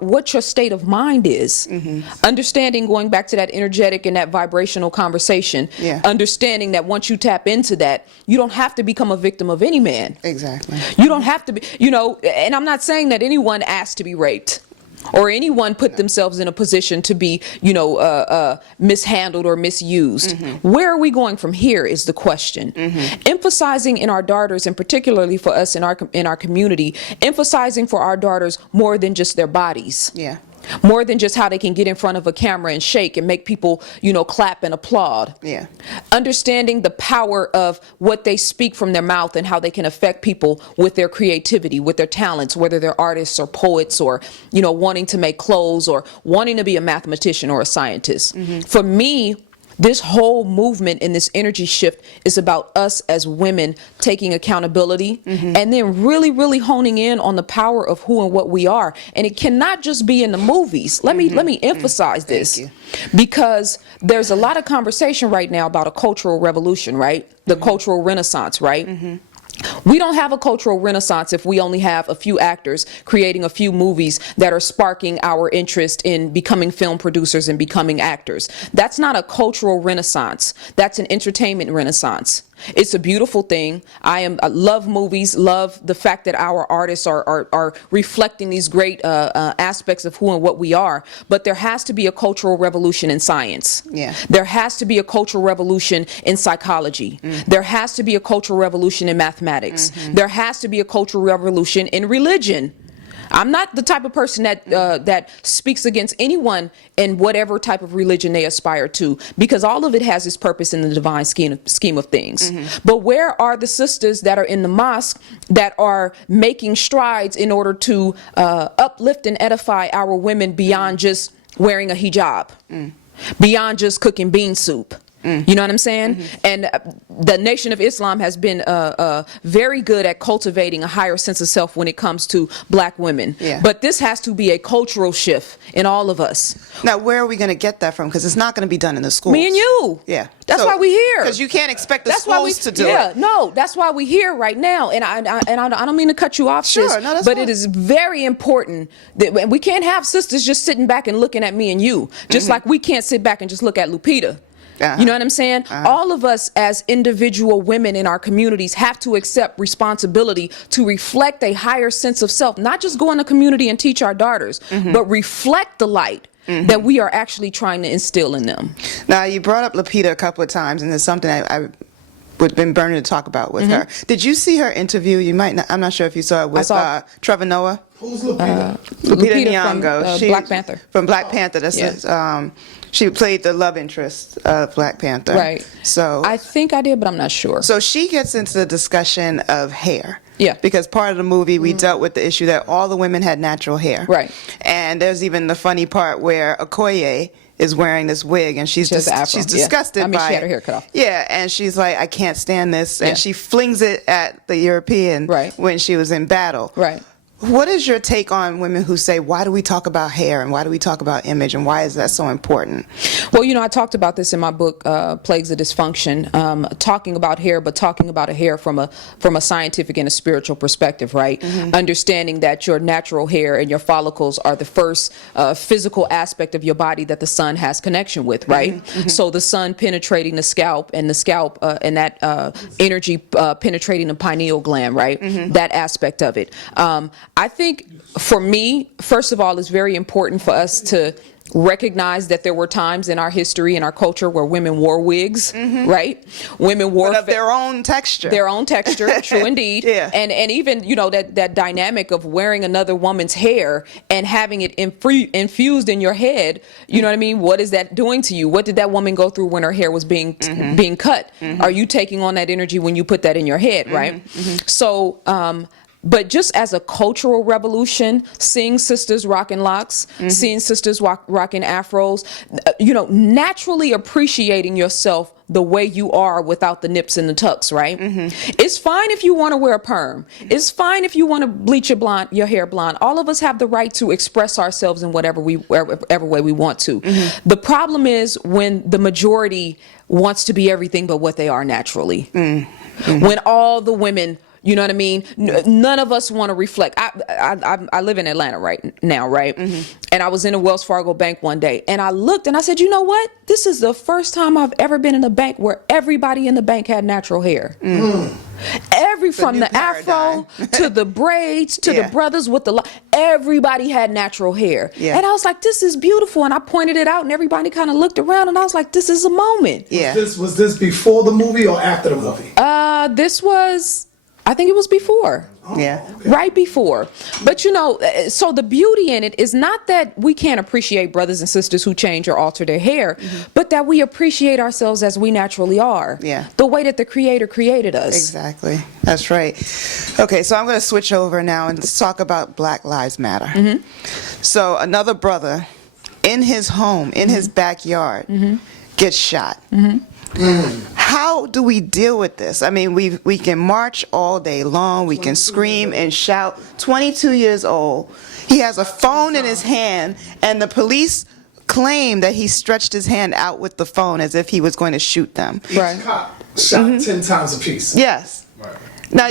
what your state of mind is. Understanding, going back to that energetic and that vibrational conversation, understanding that once you tap into that, you don't have to become a victim of any man. Exactly. You don't have to be, and I'm not saying that anyone asked to be raped, or anyone put themselves in a position to be, mishandled or misused. Where are we going from here is the question. Emphasizing in our daughters, and particularly for us in our community, emphasizing for our daughters more than just their bodies. More than just how they can get in front of a camera and shake and make people, clap and applaud. Understanding the power of what they speak from their mouth and how they can affect people with their creativity, with their talents, whether they're artists or poets or, wanting to make clothes or wanting to be a mathematician or a scientist. For me, This whole movement and this energy shift is about us as women taking accountability and then really, really honing in on the power of who and what we are. And it cannot just be in the movies. Let me emphasize this, because there's a lot of conversation right now about a cultural revolution, right? The cultural renaissance, right? We don't have a cultural renaissance if we only have a few actors creating a few movies that are sparking our interest in becoming film producers and becoming actors. That's not a cultural renaissance. That's an entertainment renaissance. It's a beautiful thing. I love movies, love the fact that our artists are reflecting these great aspects of who and what we are. But there has to be a cultural revolution in science. Yeah. There has to be a cultural revolution in psychology. There has to be a cultural revolution in mathematics. There has to be a cultural revolution in religion. I'm not the type of person that speaks against anyone in whatever type of religion they aspire to, because all of it has its purpose in the divine scheme of things. But where are the sisters that are in the mosque that are making strides in order to uplift and edify our women beyond just wearing a hijab, beyond just cooking bean soup? You know what I'm saying? And the Nation of Islam has been very good at cultivating a higher sense of self when it comes to black women. But this has to be a cultural shift in all of us. Now, where are we going to get that from? Because it's not going to be done in the schools. Me and you. Yeah. That's why we're here. Because you can't expect the schools to do it. No, that's why we're here right now. And I don't mean to cut you off, Sure, sis, no, that's but fine. it is very important that we can't have sisters just sitting back and looking at me and you, just like we can't sit back and just look at Lupita. You know what I'm saying? All of us as individual women in our communities have to accept responsibility to reflect a higher sense of self, not just go in the community and teach our daughters, but reflect the light that we are actually trying to instill in them. Now, you brought up Lupita a couple of times, and it's something I would been burning to talk about with her. Did you see her interview? You might not, I'm not sure if you saw it, with Trevor Noah. Who's Lupita? Lupita Nyong'o. From Black Panther. From Black Panther. That's she played the love interest of Black Panther. Right. So I think I did, but I'm not sure. So she gets into the discussion of hair. Yeah. Because part of the movie we dealt with the issue that all the women had natural hair. Right. And there's even the funny part where Okoye is wearing this wig and she's disgusted by she had her hair cut off. Yeah, and she's like, I can't stand this, and she flings it at the European when she was in battle. Right. What is your take on women who say, why do we talk about hair and why do we talk about image and why is that so important? Well, you know, I talked about this in my book, Plagues of Dysfunction, talking about hair, but talking about a hair from a scientific and a spiritual perspective, right? Understanding that your natural hair and your follicles are the first physical aspect of your body that the sun has connection with, right? So the sun penetrating the scalp and the scalp and that energy penetrating the pineal gland, right? That aspect of it. I think for me, first of all, it's very important for us to recognize that there were times in our history and our culture where women wore wigs, right? Women wore but of their own texture. Their own texture, true indeed. And even, you know, that dynamic of wearing another woman's hair and having it infused in your head, you know what I mean? What is that doing to you? What did that woman go through when her hair was being cut? Are you taking on that energy when you put that in your head, right? So, but just as a cultural revolution, seeing sisters rocking locks, seeing sisters rocking afros, you know, naturally appreciating yourself the way you are without the nips and the tucks, right? It's fine if you want to wear a perm. It's fine if you want to bleach your hair blonde. All of us have the right to express ourselves in whatever way we want to. The problem is when the majority wants to be everything but what they are naturally. When all the women, you know what I mean? None of us want to reflect. I live in Atlanta right now, right? And I was in a Wells Fargo bank one day, and I looked and I said, you know what? This is the first time I've ever been in a bank where everybody in the bank had natural hair. From the afro to the braids to the brothers with the everybody had natural hair. And I was like, this is beautiful. And I pointed it out, and everybody kind of looked around, and I was like, this is a moment. Was this before the movie or after the movie? This was, I think it was before. Right before. But you know, so the beauty in it is not that we can't appreciate brothers and sisters who change or alter their hair, but that we appreciate ourselves as we naturally are. The way that the Creator created us. Exactly. That's right. Okay, so I'm going to switch over now and let's talk about Black Lives Matter. So another brother in his home, in his backyard, gets shot. How do we deal with this? I mean, we can march all day long. We can scream and shout. 22 years old. He has a phone in his hand, and the police claim that he stretched his hand out with the phone as if he was going to shoot them. Each cop shot 10 times apiece. Yes. Now,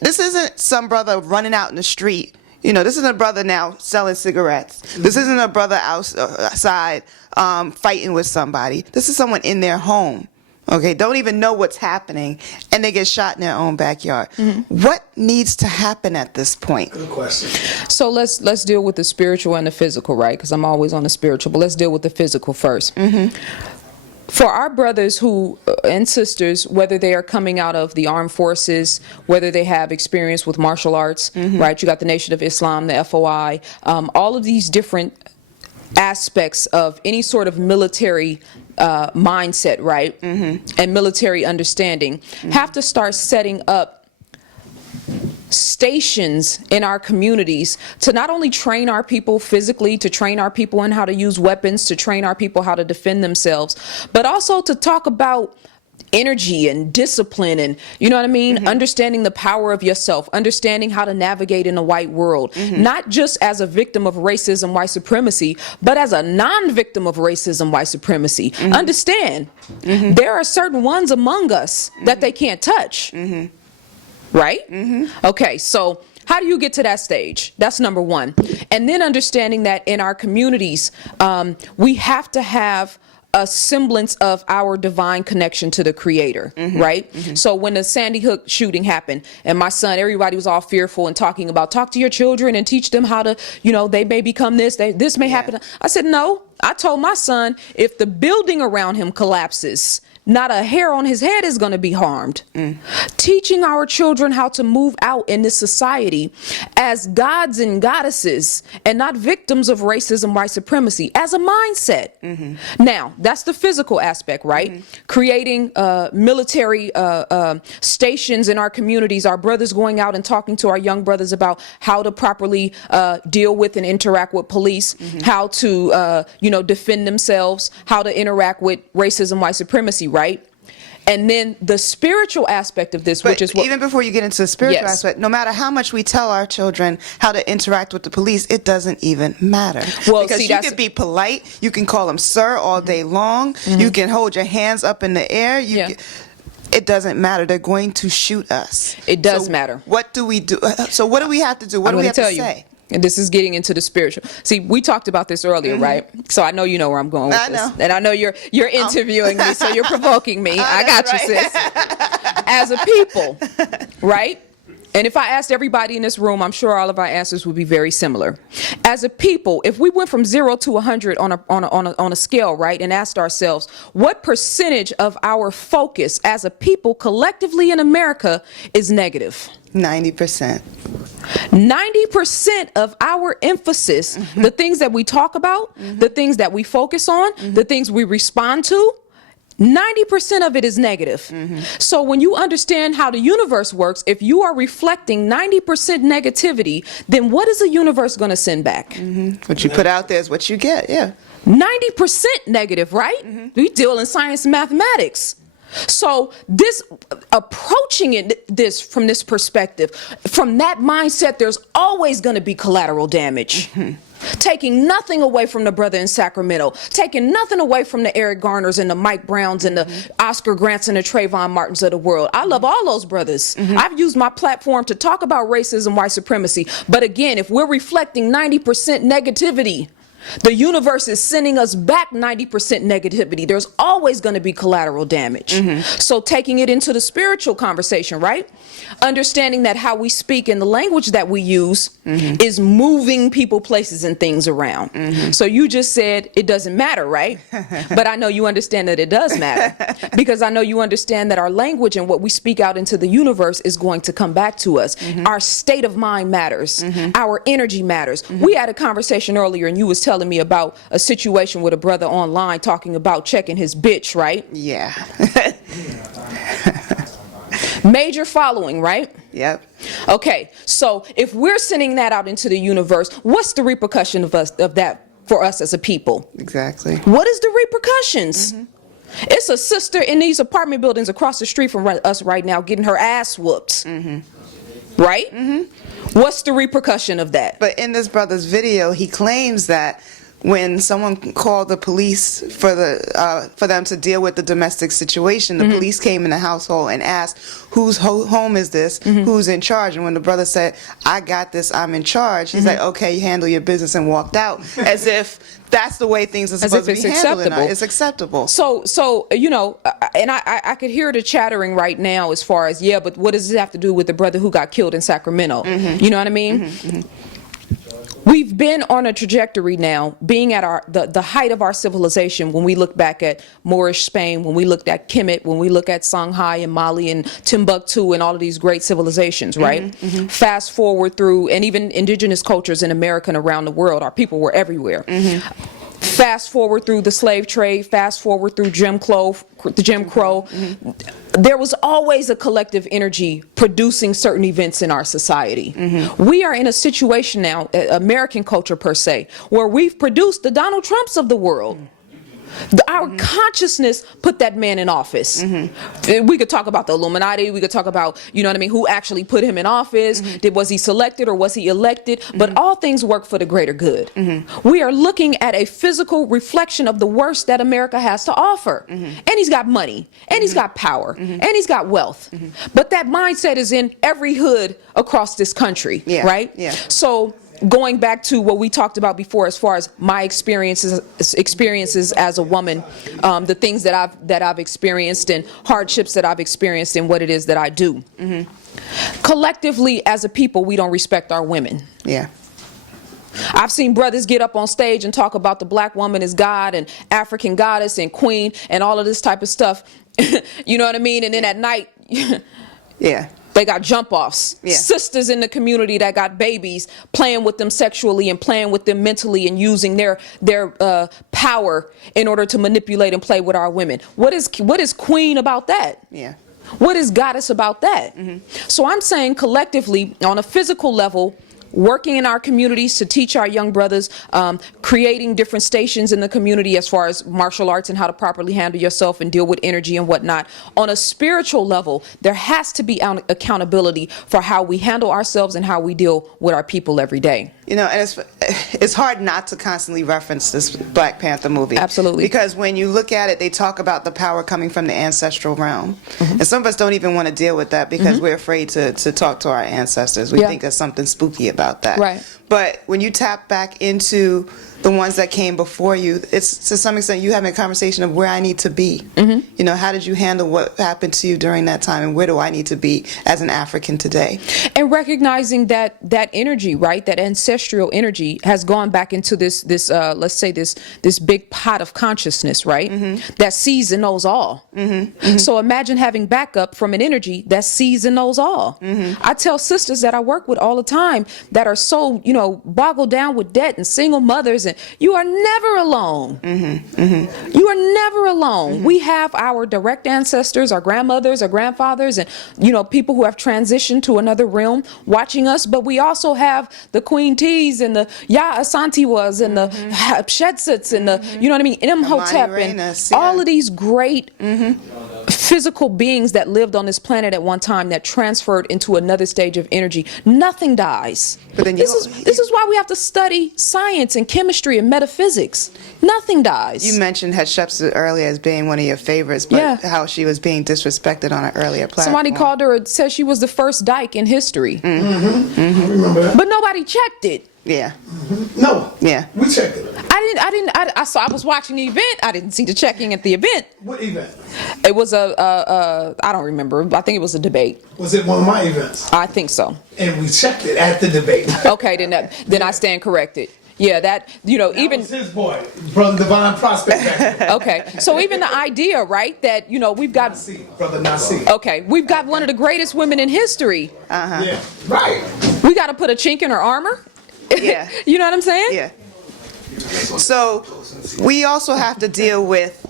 this isn't some brother running out in the street. You know, this isn't a brother now selling cigarettes. This isn't a brother outside fighting with somebody. This is someone in their home. Okay, don't even know what's happening, and they get shot in their own backyard. What needs to happen at this point? Good question. So let's deal with the spiritual and the physical, right? Because I'm always on the spiritual, but let's deal with the physical first. For our brothers who and sisters, whether they are coming out of the armed forces, whether they have experience with martial arts, right? You got the Nation of Islam, the FOI, all of these different aspects of any sort of military mindset, right? And military understanding have to start setting up stations in our communities to not only train our people physically, to train our people in how to use weapons, to train our people how to defend themselves, but also to talk about energy and discipline and, you know what I mean? Understanding the power of yourself, understanding how to navigate in a white world, not just as a victim of racism, white supremacy, but as a non-victim of racism, white supremacy. Understand, there are certain ones among us that they can't touch. Right? Okay, so how do you get to that stage? That's number one. And then understanding that in our communities, we have to have a semblance of our divine connection to the Creator, right? So when the Sandy Hook shooting happened, and my son, everybody was all fearful and talking about, talk to your children and teach them how to, you know, they may become this, this may happen. I said, no. I told my son, if the building around him collapses, not a hair on his head is going to be harmed. Teaching our children how to move out in this society as gods and goddesses and not victims of racism, white supremacy, as a mindset. Now, that's the physical aspect, right? Creating military stations in our communities, our brothers going out and talking to our young brothers about how to properly deal with and interact with police, how to, you know, defend themselves, how to interact with racism, white supremacy, right? And then the spiritual aspect of this, which is what... Even before you get into the spiritual aspect, no matter how much we tell our children how to interact with the police, it doesn't even matter. Well, because you can be polite, you can call them sir all day long, you can hold your hands up in the air, it doesn't matter. They're going to shoot us. It does matter. What do we do? So what do we have to do? What do we have to say? And this is getting into the spiritual. See, we talked about this earlier, right? So I know you know where I'm going with this. And I know you're interviewing me, so you're provoking me. I got you, sis. As a people, right? And if I asked everybody in this room, I'm sure all of our answers would be very similar. As a people, if we went from 0 to 100 on a scale, right, and asked ourselves, what percentage of our focus as a people collectively in America is negative? 90%. 90% of our emphasis, the things that we talk about, the things that we focus on, the things we respond to, 90% of it is negative. So when you understand how the universe works, if you are reflecting 90% negativity, then what is the universe going to send back? What you put out there is what you get, 90% negative, right? We deal in science and mathematics. So this approaching this from this perspective, from that mindset, there's always going to be collateral damage. Taking nothing away from the brother in Sacramento, taking nothing away from the Eric Garners and the Mike Browns and the Oscar Grants and the Trayvon Martins of the world. I love all those brothers. I've used my platform to talk about racism, white supremacy. But again, if we're reflecting 90% negativity, the universe is sending us back 90% negativity. There's always going to be collateral damage. So taking it into the spiritual conversation, right? Understanding that how we speak and the language that we use is moving people, places, and things around. So you just said it doesn't matter, right? But I know you understand that it does matter, because I know you understand that our language and what we speak out into the universe is going to come back to us. Our state of mind matters. Our energy matters. We had a conversation earlier, and you was telling me about a situation with a brother online talking about checking his bitch, right? Yeah. Major following, right? Yep. Okay, so if we're sending that out into the universe, what's the repercussion of that for us as a people? Exactly. What is the repercussions? It's a sister in these apartment buildings across the street from us right now getting her ass whooped. Right? What's the repercussion of that? But in this brother's video, he claims that when someone called the police for them to deal with the domestic situation, the police came in the household and asked, whose home is this? Who's in charge? And when the brother said, I got this, I'm in charge, he's like, okay, you handle your business, and walked out, as if that's the way things are supposed to be handled. It's acceptable. So you know, and I could hear the chattering right now as far as, yeah, but what does this have to do with the brother who got killed in Sacramento? You know what I mean? We've been on a trajectory now, being at the height of our civilization, when we look back at Moorish Spain, when we looked at Kemet, when we look at Songhai and Mali and Timbuktu and all of these great civilizations, right? Fast forward through, and even indigenous cultures in America and around the world, our people were everywhere. Fast forward through the slave trade, fast forward through Jim Crow. There was always a collective energy producing certain events in our society. We are in a situation now, American culture per se, where we've produced the Donald Trumps of the world. Our consciousness put that man in office. We could talk about the Illuminati. We could talk about, you know what I mean, who actually put him in office. Was he selected or was he elected? But all things work for the greater good. We are looking at a physical reflection of the worst that America has to offer. And he's got money, and he's got power, and he's got wealth. But that mindset is in every hood across this country, right? So going back to what we talked about before, as far as my experiences as a woman, the things that I've experienced and hardships that I've experienced and what it is that I do. Collectively, as a people, we don't respect our women. I've seen brothers get up on stage and talk about the black woman as God and African goddess and queen and all of this type of stuff. You know what I mean? And then at night, they got jump offs. Sisters in the community that got babies, playing with them sexually and playing with them mentally and using their power in order to manipulate and play with our women. What is queen about that? What is goddess about that? So I'm saying collectively, on a physical level, working in our communities to teach our young brothers, creating different stations in the community as far as martial arts and how to properly handle yourself and deal with energy and whatnot. On a spiritual level, there has to be accountability for how we handle ourselves and how we deal with our people every day. You know, and it's hard not to constantly reference this Black Panther movie. Absolutely. Because when you look at it, they talk about the power coming from the ancestral realm. And some of us don't even want to deal with that because we're afraid to talk to our ancestors. We think there's something spooky about that. Right. But when you tap back into the ones that came before you, it's to some extent you having a conversation of where I need to be. You know, how did you handle what happened to you during that time, and where do I need to be as an African today? And recognizing that energy, right, that ancestral energy has gone back into this let's say this big pot of consciousness, right, that sees and knows all. So imagine having backup from an energy that sees and knows all. I tell sisters that I work with all the time that are so, you know, boggled down with debt and single mothers, and you are never alone. You are never alone. We have our direct ancestors, our grandmothers, our grandfathers, and, you know, people who have transitioned to another realm watching us, but we also have the Queen T's and the Ya Asantewas and the Hatshepsuts and the, you know what I mean, Imhotep and all of these great physical beings that lived on this planet at one time that transferred into another stage of energy. Nothing dies. But then this is why we have to study science and chemistry and metaphysics. Nothing dies. You mentioned Hatshepsut earlier as being one of your favorites, but how she was being disrespected on an earlier platform. Somebody called her, said she was the first dyke in history. I remember that. But nobody checked it. No. We checked it. I was watching the event. I didn't see the checking at the event. What event? It was I don't remember. I think it was a debate. Was it one of my events? I think so. And we checked it at the debate. Okay, then I stand corrected. Yeah, that, you know, that even was his boy, Brother Divine Prospect. Okay, so even the idea, right, that, you know, we've got Brother Nasi. Okay, we've got one of the greatest women in history. Yeah, right. We got to put a chink in her armor. You know what I'm saying? So we also have to deal with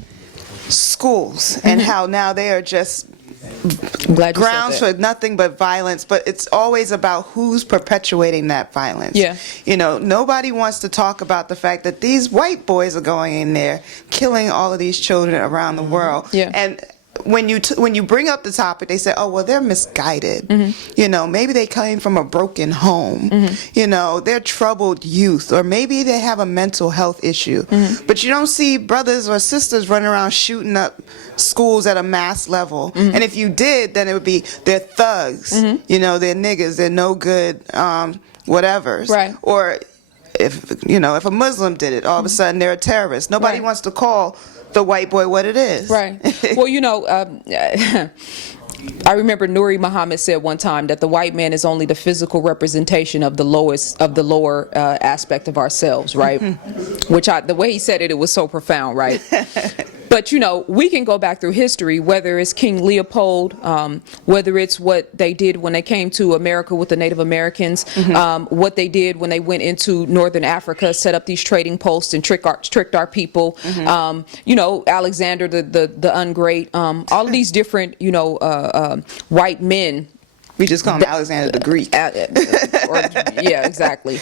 schools and how now they are just I'm glad you grounds said for that. nothing but violence, but it's always about who's perpetuating that violence. Yeah. You know, nobody wants to talk about the fact that these white boys are going in there killing all of these children around the world. Yeah. And when you bring up the topic, they say, oh, well, they're misguided. You know, maybe they came from a broken home. You know, they're troubled youth, or maybe they have a mental health issue. But you don't see brothers or sisters running around shooting up schools at a mass level. And if you did, then it would be they're thugs. You know, they're niggas, they're no good whatevers. Right. Or if a Muslim did it, all of a sudden they're a terrorist. Nobody Right. wants to call the white boy what it is. Right. Well, you know, I remember Nuri Muhammad said one time that the white man is only the physical representation of the lower aspect of ourselves, right? Which the way he said it, it was so profound, right? But, you know, we can go back through history, whether it's King Leopold, whether it's what they did when they came to America with the Native Americans, what they did when they went into Northern Africa, set up these trading posts and tricked our people. You know, Alexander the Ungreat, all of these different, you know, white men. We just call him Alexander the Greek. Yeah, exactly.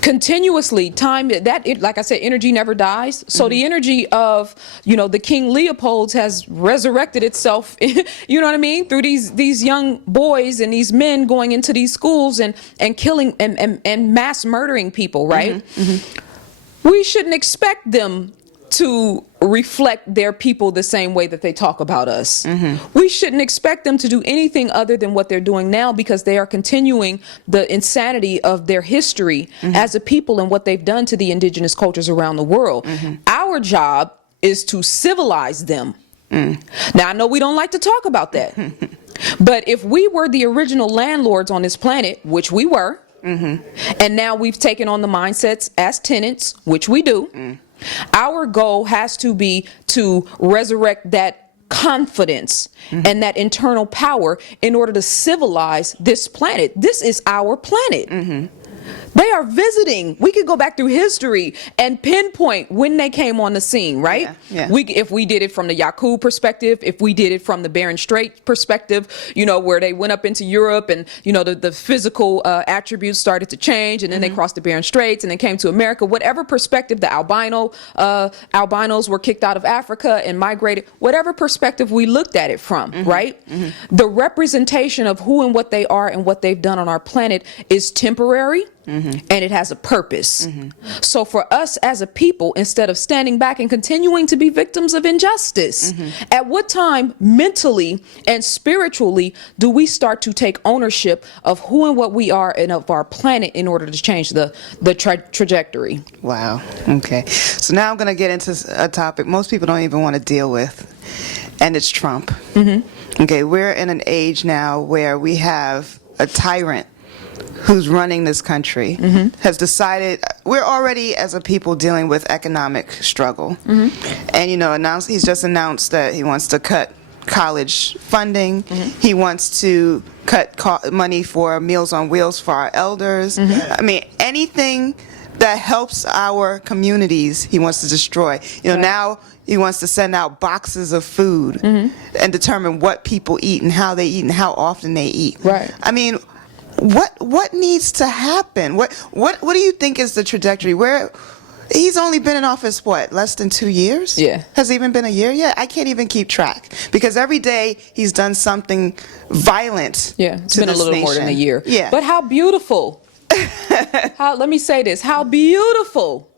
Continuously, like I said, energy never dies. So the energy of, you know, the King Leopolds has resurrected itself, you know what I mean, through these young boys and these men going into these schools and killing and mass murdering people, right? We shouldn't expect them to reflect their people the same way that they talk about us. We shouldn't expect them to do anything other than what they're doing now, because they are continuing the insanity of their history as a people and what they've done to the indigenous cultures around the world. Our job is to civilize them. Now, I know we don't like to talk about that, but if we were the original landlords on this planet, which we were, and now we've taken on the mindsets as tenants, which we do, our goal has to be to resurrect that confidence and that internal power in order to civilize this planet. This is our planet. They are visiting. We could go back through history and pinpoint when they came on the scene, right? Yeah. If we did it from the Yakub perspective, if we did it from the Bering Strait perspective, you know, where they went up into Europe and, you know, the physical attributes started to change, and then they crossed the Bering Straits and then came to America. Whatever perspective, the albinos were kicked out of Africa and migrated, whatever perspective we looked at it from, right? The representation of who and what they are and what they've done on our planet is temporary. And it has a purpose. So for us as a people, instead of standing back and continuing to be victims of injustice, at what time mentally and spiritually do we start to take ownership of who and what we are and of our planet in order to change the trajectory? Wow. Okay. So now I'm going to get into a topic most people don't even want to deal with, and it's Trump. Okay, we're in an age now where we have a tyrant who's running this country, has decided we're already as a people dealing with economic struggle. And, you know, he's just announced that he wants to cut college funding. He wants to cut money for Meals on Wheels for our elders. I mean, anything that helps our communities, he wants to destroy. You know, now he wants to send out boxes of food and determine what people eat and how they eat and how often they eat. Right. I mean, what needs to happen? What do you think is the trajectory? Where he's only been in office, less than 2 years? Yeah. Has it even been a year yet? I can't even keep track, because every day he's done something violent. Yeah, it's to been a this little nation. more than a year. Yeah. But how beautiful. Let me say this. How beautiful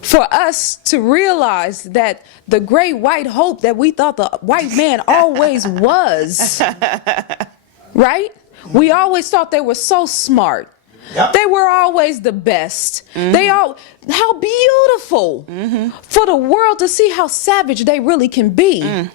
for us to realize that the great white hope that we thought the white man always was, right? We always thought they were so smart. Yep. They were always the best. How beautiful for the world to see how savage they really can be.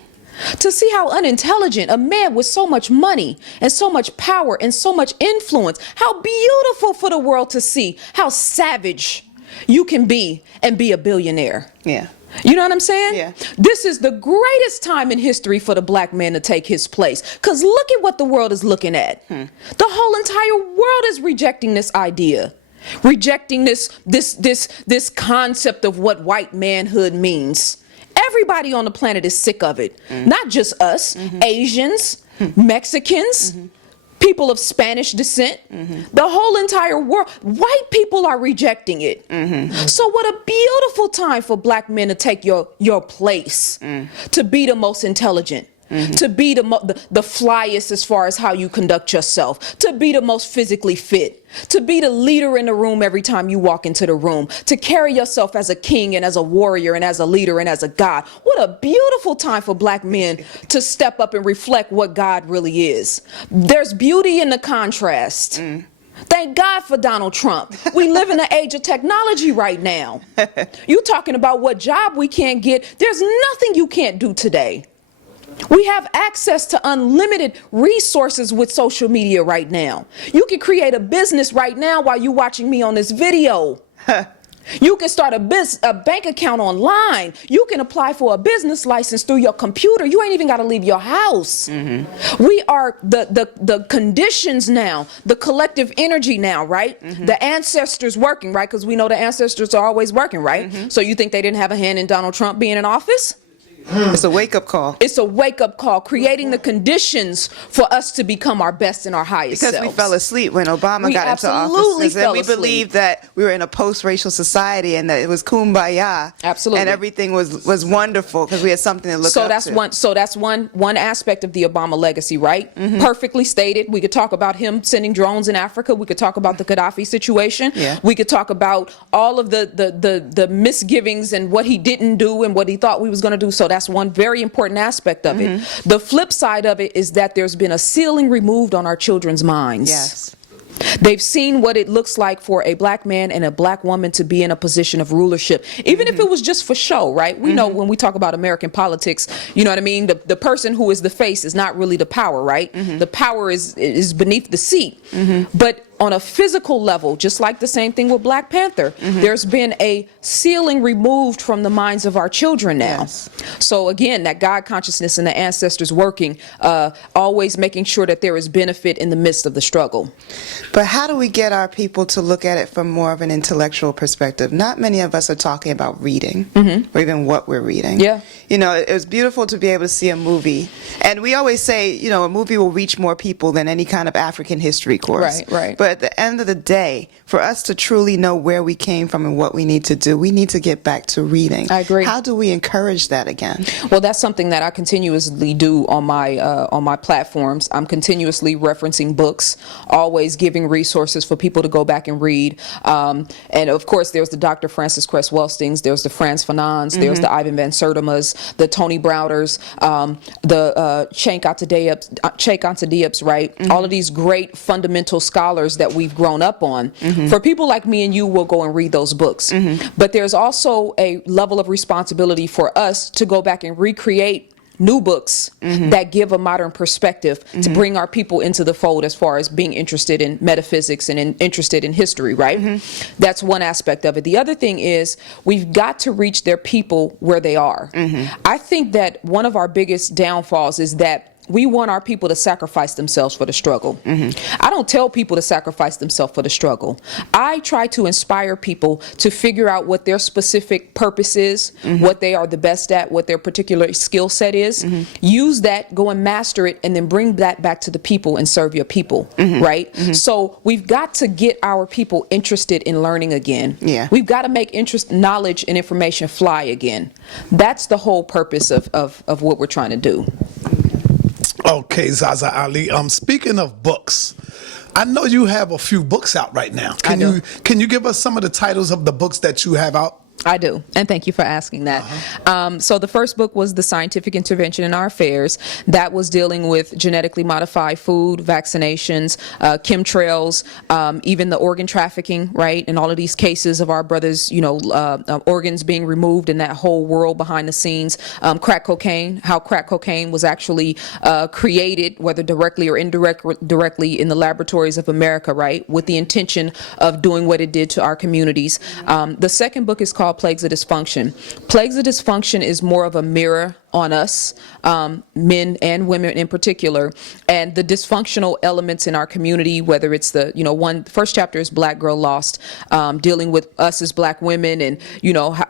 To see how unintelligent a man with so much money and so much power and so much influence, how beautiful for the world to see how savage you can be and be a billionaire. Yeah. You know what I'm saying? Yeah. This is the greatest time in history for the black man to take his place. Because look at what the world is looking at. The whole entire world is rejecting this idea. Rejecting this concept of what white manhood means. Everybody on the planet is sick of it. Not just us, Asians, Mexicans, people of Spanish descent, the whole entire world. White people are rejecting it. So what a beautiful time for black men to take your place, to be the most intelligent, to be the flyest as far as how you conduct yourself, to be the most physically fit, to be the leader in the room every time you walk into the room, to carry yourself as a king and as a warrior and as a leader and as a God. What a beautiful time for black men to step up and reflect what God really is. There's beauty in the contrast. Thank God for Donald Trump. We live in the age of technology right now. You talking about what job we can't get. There's nothing you can't do today. We have access to unlimited resources with social media right now. You can create a business right now while you're watching me on this video. You can start a bank account online. You can apply for a business license through your computer. You ain't even got to leave your house. We are the conditions now, the collective energy now, right? The ancestors working, right? Because we know the ancestors are always working, right? So you think they didn't have a hand in Donald Trump being in office? It's a wake-up call. It's a wake-up call, creating the conditions for us to become our best and our highest because selves. we fell asleep when Obama got into office. And we believed that we were in a post-racial society and that it was kumbaya. Absolutely. And everything was wonderful because we had something to look up to. So that's one aspect of the Obama legacy, right? Perfectly stated. We could talk about him sending drones in Africa. We could talk about the Gaddafi situation. Yeah. We could talk about all of the misgivings and what he didn't do and what he thought we was going to do. So that's one very important aspect of it. The flip side of it is that there's been a ceiling removed on our children's minds. Yes. They've seen what it looks like for a black man and a black woman to be in a position of rulership, even if it was just for show, right? We know when we talk about American politics, you know what I mean? The person who is the face is not really the power, right? The power is beneath the seat. But on a physical level, just like the same thing with Black Panther, there's been a ceiling removed from the minds of our children now. Yes. So again, that God consciousness and the ancestors working, always making sure that there is benefit in the midst of the struggle. But how do we get our people to look at it from more of an intellectual perspective? Not many of us are talking about reading or even what we're reading. Yeah. You know, it was beautiful to be able to see a movie. And we always say, you know, a movie will reach more people than any kind of African history course. Right. But at the end of the day, for us to truly know where we came from and what we need to do, we need to get back to reading. I agree. How do we encourage that again? Well, that's something that I continuously do on my platforms. I'm continuously referencing books, always giving resources for people to go back and read. And of course, there's the Dr. Francis Cress Wellstings, there's the Frantz Fanons, there's the Ivan Van Sertima's, the Tony Browders, the Cheikh Anta Diop's, right? All of these great fundamental scholars that we've grown up on. For people like me and you, will go and read those books. But there's also a level of responsibility for us to go back and recreate new books that give a modern perspective to bring our people into the fold as far as being interested in metaphysics and interested in history, right? That's one aspect of it. The other thing is we've got to reach their people where they are. I think that one of our biggest downfalls is that we want our people to sacrifice themselves for the struggle. I don't tell people to sacrifice themselves for the struggle. I try to inspire people to figure out what their specific purpose is, what they are the best at, what their particular skill set is. Use that, go and master it, and then bring that back to the people and serve your people, right? So we've got to get our people interested in learning again. Yeah. We've got to make knowledge and information fly again. That's the whole purpose of what we're trying to do. Okay, Zaza Ali. Speaking of books, I know you have a few books out right now. Can you give us some of the titles of the books that you have out? I do, and thank you for asking that. So the first book was The Scientific Intervention in Our Affairs. That was dealing with genetically modified food, vaccinations, chemtrails, even the organ trafficking, right? And all of these cases of our brothers, organs being removed in that whole world behind the scenes. Crack cocaine, how crack cocaine was actually created, whether directly or indirectly in the laboratories of America, right? With the intention of doing what it did to our communities. The second book is called called Plagues of Dysfunction. Plagues of Dysfunction is more of a mirror on us, men and women in particular, and the dysfunctional elements in our community, whether it's first chapter is Black Girl Lost, dealing with us as Black women, and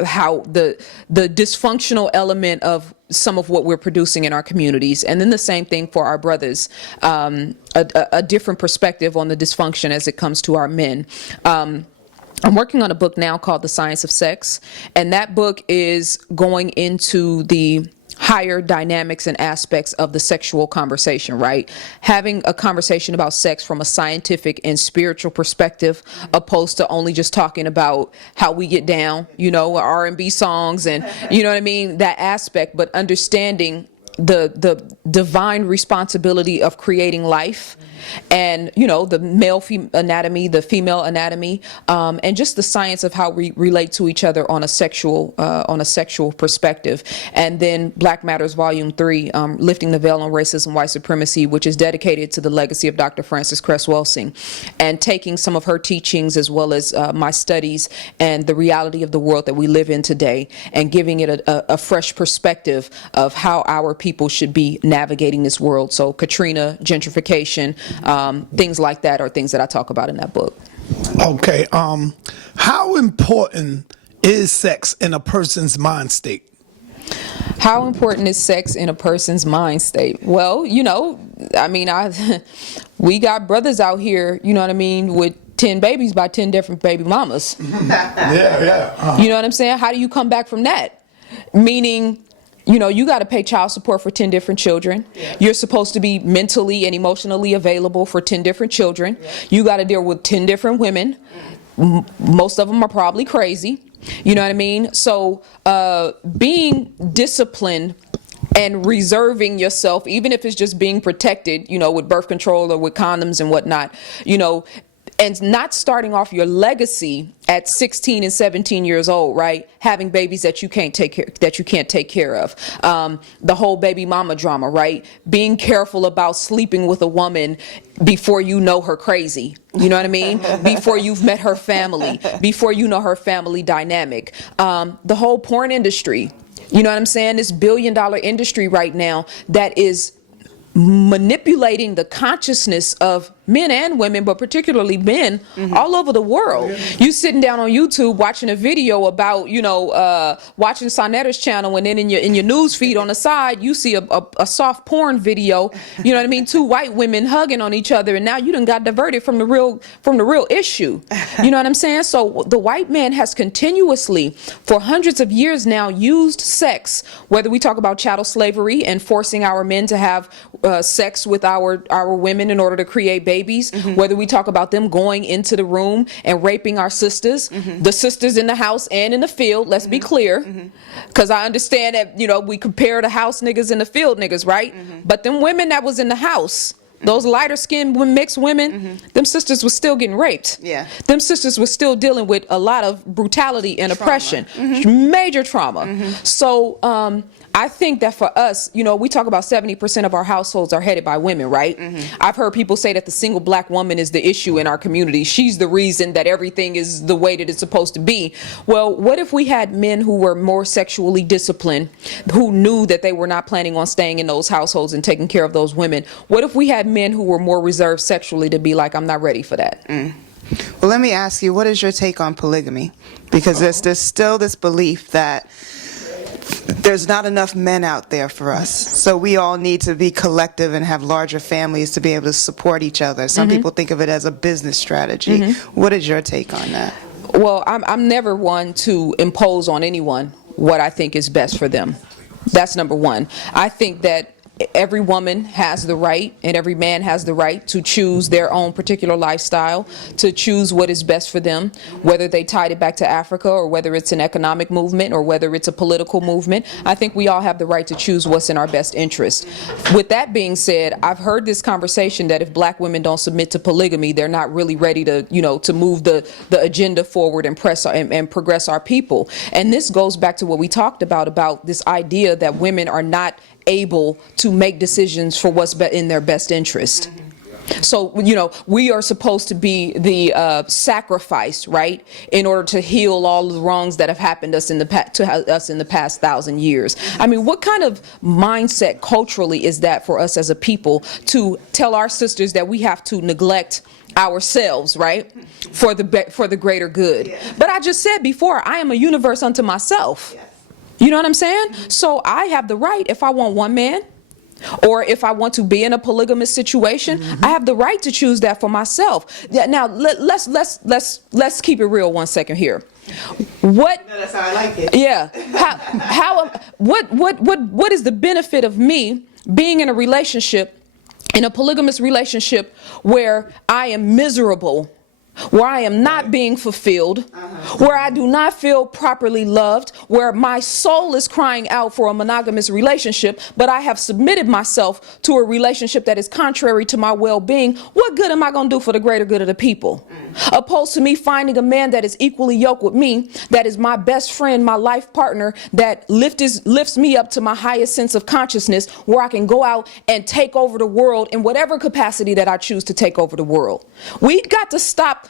how the dysfunctional element of some of what we're producing in our communities. And then the same thing for our brothers, a different perspective on the dysfunction as it comes to our men. I'm working on a book now called The Science of Sex, and that book is going into the higher dynamics and aspects of the sexual conversation, right? Having a conversation about sex from a scientific and spiritual perspective, opposed to only just talking about how we get down, R&B songs and, that aspect, but understanding the divine responsibility of creating life, and the male anatomy, the female anatomy, and just the science of how we relate to each other on a sexual perspective. And then Black Matters Volume 3, Lifting the Veil on Racism, White Supremacy, which is dedicated to the legacy of Dr. Frances Cress Welsing, and taking some of her teachings as well as my studies and the reality of the world that we live in today, and giving it a fresh perspective of how our people should be navigating this world. So Katrina, gentrification, things like that are things that I talk about in that book. Okay. How important is sex in a person's mind state? How important is sex in a person's mind state? Well, we got brothers out here, with 10 babies by 10 different baby mamas. Yeah. You know what I'm saying? How do you come back from that? Meaning, you got to pay child support for 10 different children. Yeah. You're supposed to be mentally and emotionally available for 10 different children. Yeah. You got to deal with 10 different women. Most of them are probably crazy. You know what I mean? So being disciplined and reserving yourself, even if it's just being protected, with birth control or with condoms and whatnot, and not starting off your legacy at 16 and 17 years old, right? Having babies that you can't take care of. The whole baby mama drama, right? Being careful about sleeping with a woman before you know her crazy. You know what I mean? Before you've met her family, before you know her family dynamic. The whole porn industry, you know what I'm saying? This $1 billion industry right now that is manipulating the consciousness of men and women, but particularly men, all over the world. Yeah. You sitting down on YouTube watching a video about, watching Sonetta's channel, and then in your news feed on the side, you see a soft porn video, you know what I mean? 2 white women hugging on each other, and now you done got diverted from the real issue. You know what I'm saying? So the white man has continuously, for hundreds of years now, used sex, whether we talk about chattel slavery and forcing our men to have sex with our women in order to create babies, whether we talk about them going into the room and raping our sisters, the sisters in the house and in the field, let's be clear, because I understand that, we compare the house niggas and the field niggas, right? But them women that was in the house, those lighter skinned mixed women, them sisters was still getting raped. Yeah. Them sisters was still dealing with a lot of brutality and oppression, major trauma. So I think that for us, we talk about 70% of our households are headed by women, right? I've heard people say that the single Black woman is the issue in our community. She's the reason that everything is the way that it's supposed to be. Well, what if we had men who were more sexually disciplined, who knew that they were not planning on staying in those households and taking care of those women? What if we had men who were more reserved sexually to be like, I'm not ready for that? Well, let me ask you, what is your take on polygamy? Because there's still this belief that there's not enough men out there for us. So we all need to be collective and have larger families to be able to support each other. Some people think of it as a business strategy. What is your take on that? Well, I'm never one to impose on anyone what I think is best for them. That's number one. I think that every woman has the right and every man has the right to choose their own particular lifestyle, to choose what is best for them, whether they tied it back to Africa or whether it's an economic movement or whether it's a political movement. I think we all have the right to choose what's in our best interest. With that being said, I've heard this conversation that if Black women don't submit to polygamy, they're not really ready to, to move the agenda forward and progress our people. And this goes back to what we talked about this idea that women are not able to make decisions for what's in their best interest. So, we are supposed to be the sacrifice, right, in order to heal all of the wrongs that have happened to us in the past 1,000 years. I mean, what kind of mindset culturally is that for us as a people to tell our sisters that we have to neglect ourselves, right, for the greater good? Yeah. But I just said before, I am a universe unto myself. Yes. You know what I'm saying? So I have the right, if I want one man, or if I want to be in a polygamous situation, I have the right to choose that for myself. Now let's keep it real 1 second here. What? No, that's how I like it. Yeah. What is the benefit of me being in a relationship, in a polygamous relationship, where I am miserable, where I am not being fulfilled, where I do not feel properly loved, where my soul is crying out for a monogamous relationship, but I have submitted myself to a relationship that is contrary to my well-being? What good am I going to do for the greater good of the people? Opposed to me finding a man that is equally yoked with me, that is my best friend, my life partner, that lifts me up to my highest sense of consciousness, where I can go out and take over the world in whatever capacity that I choose to take over the world. We got to stop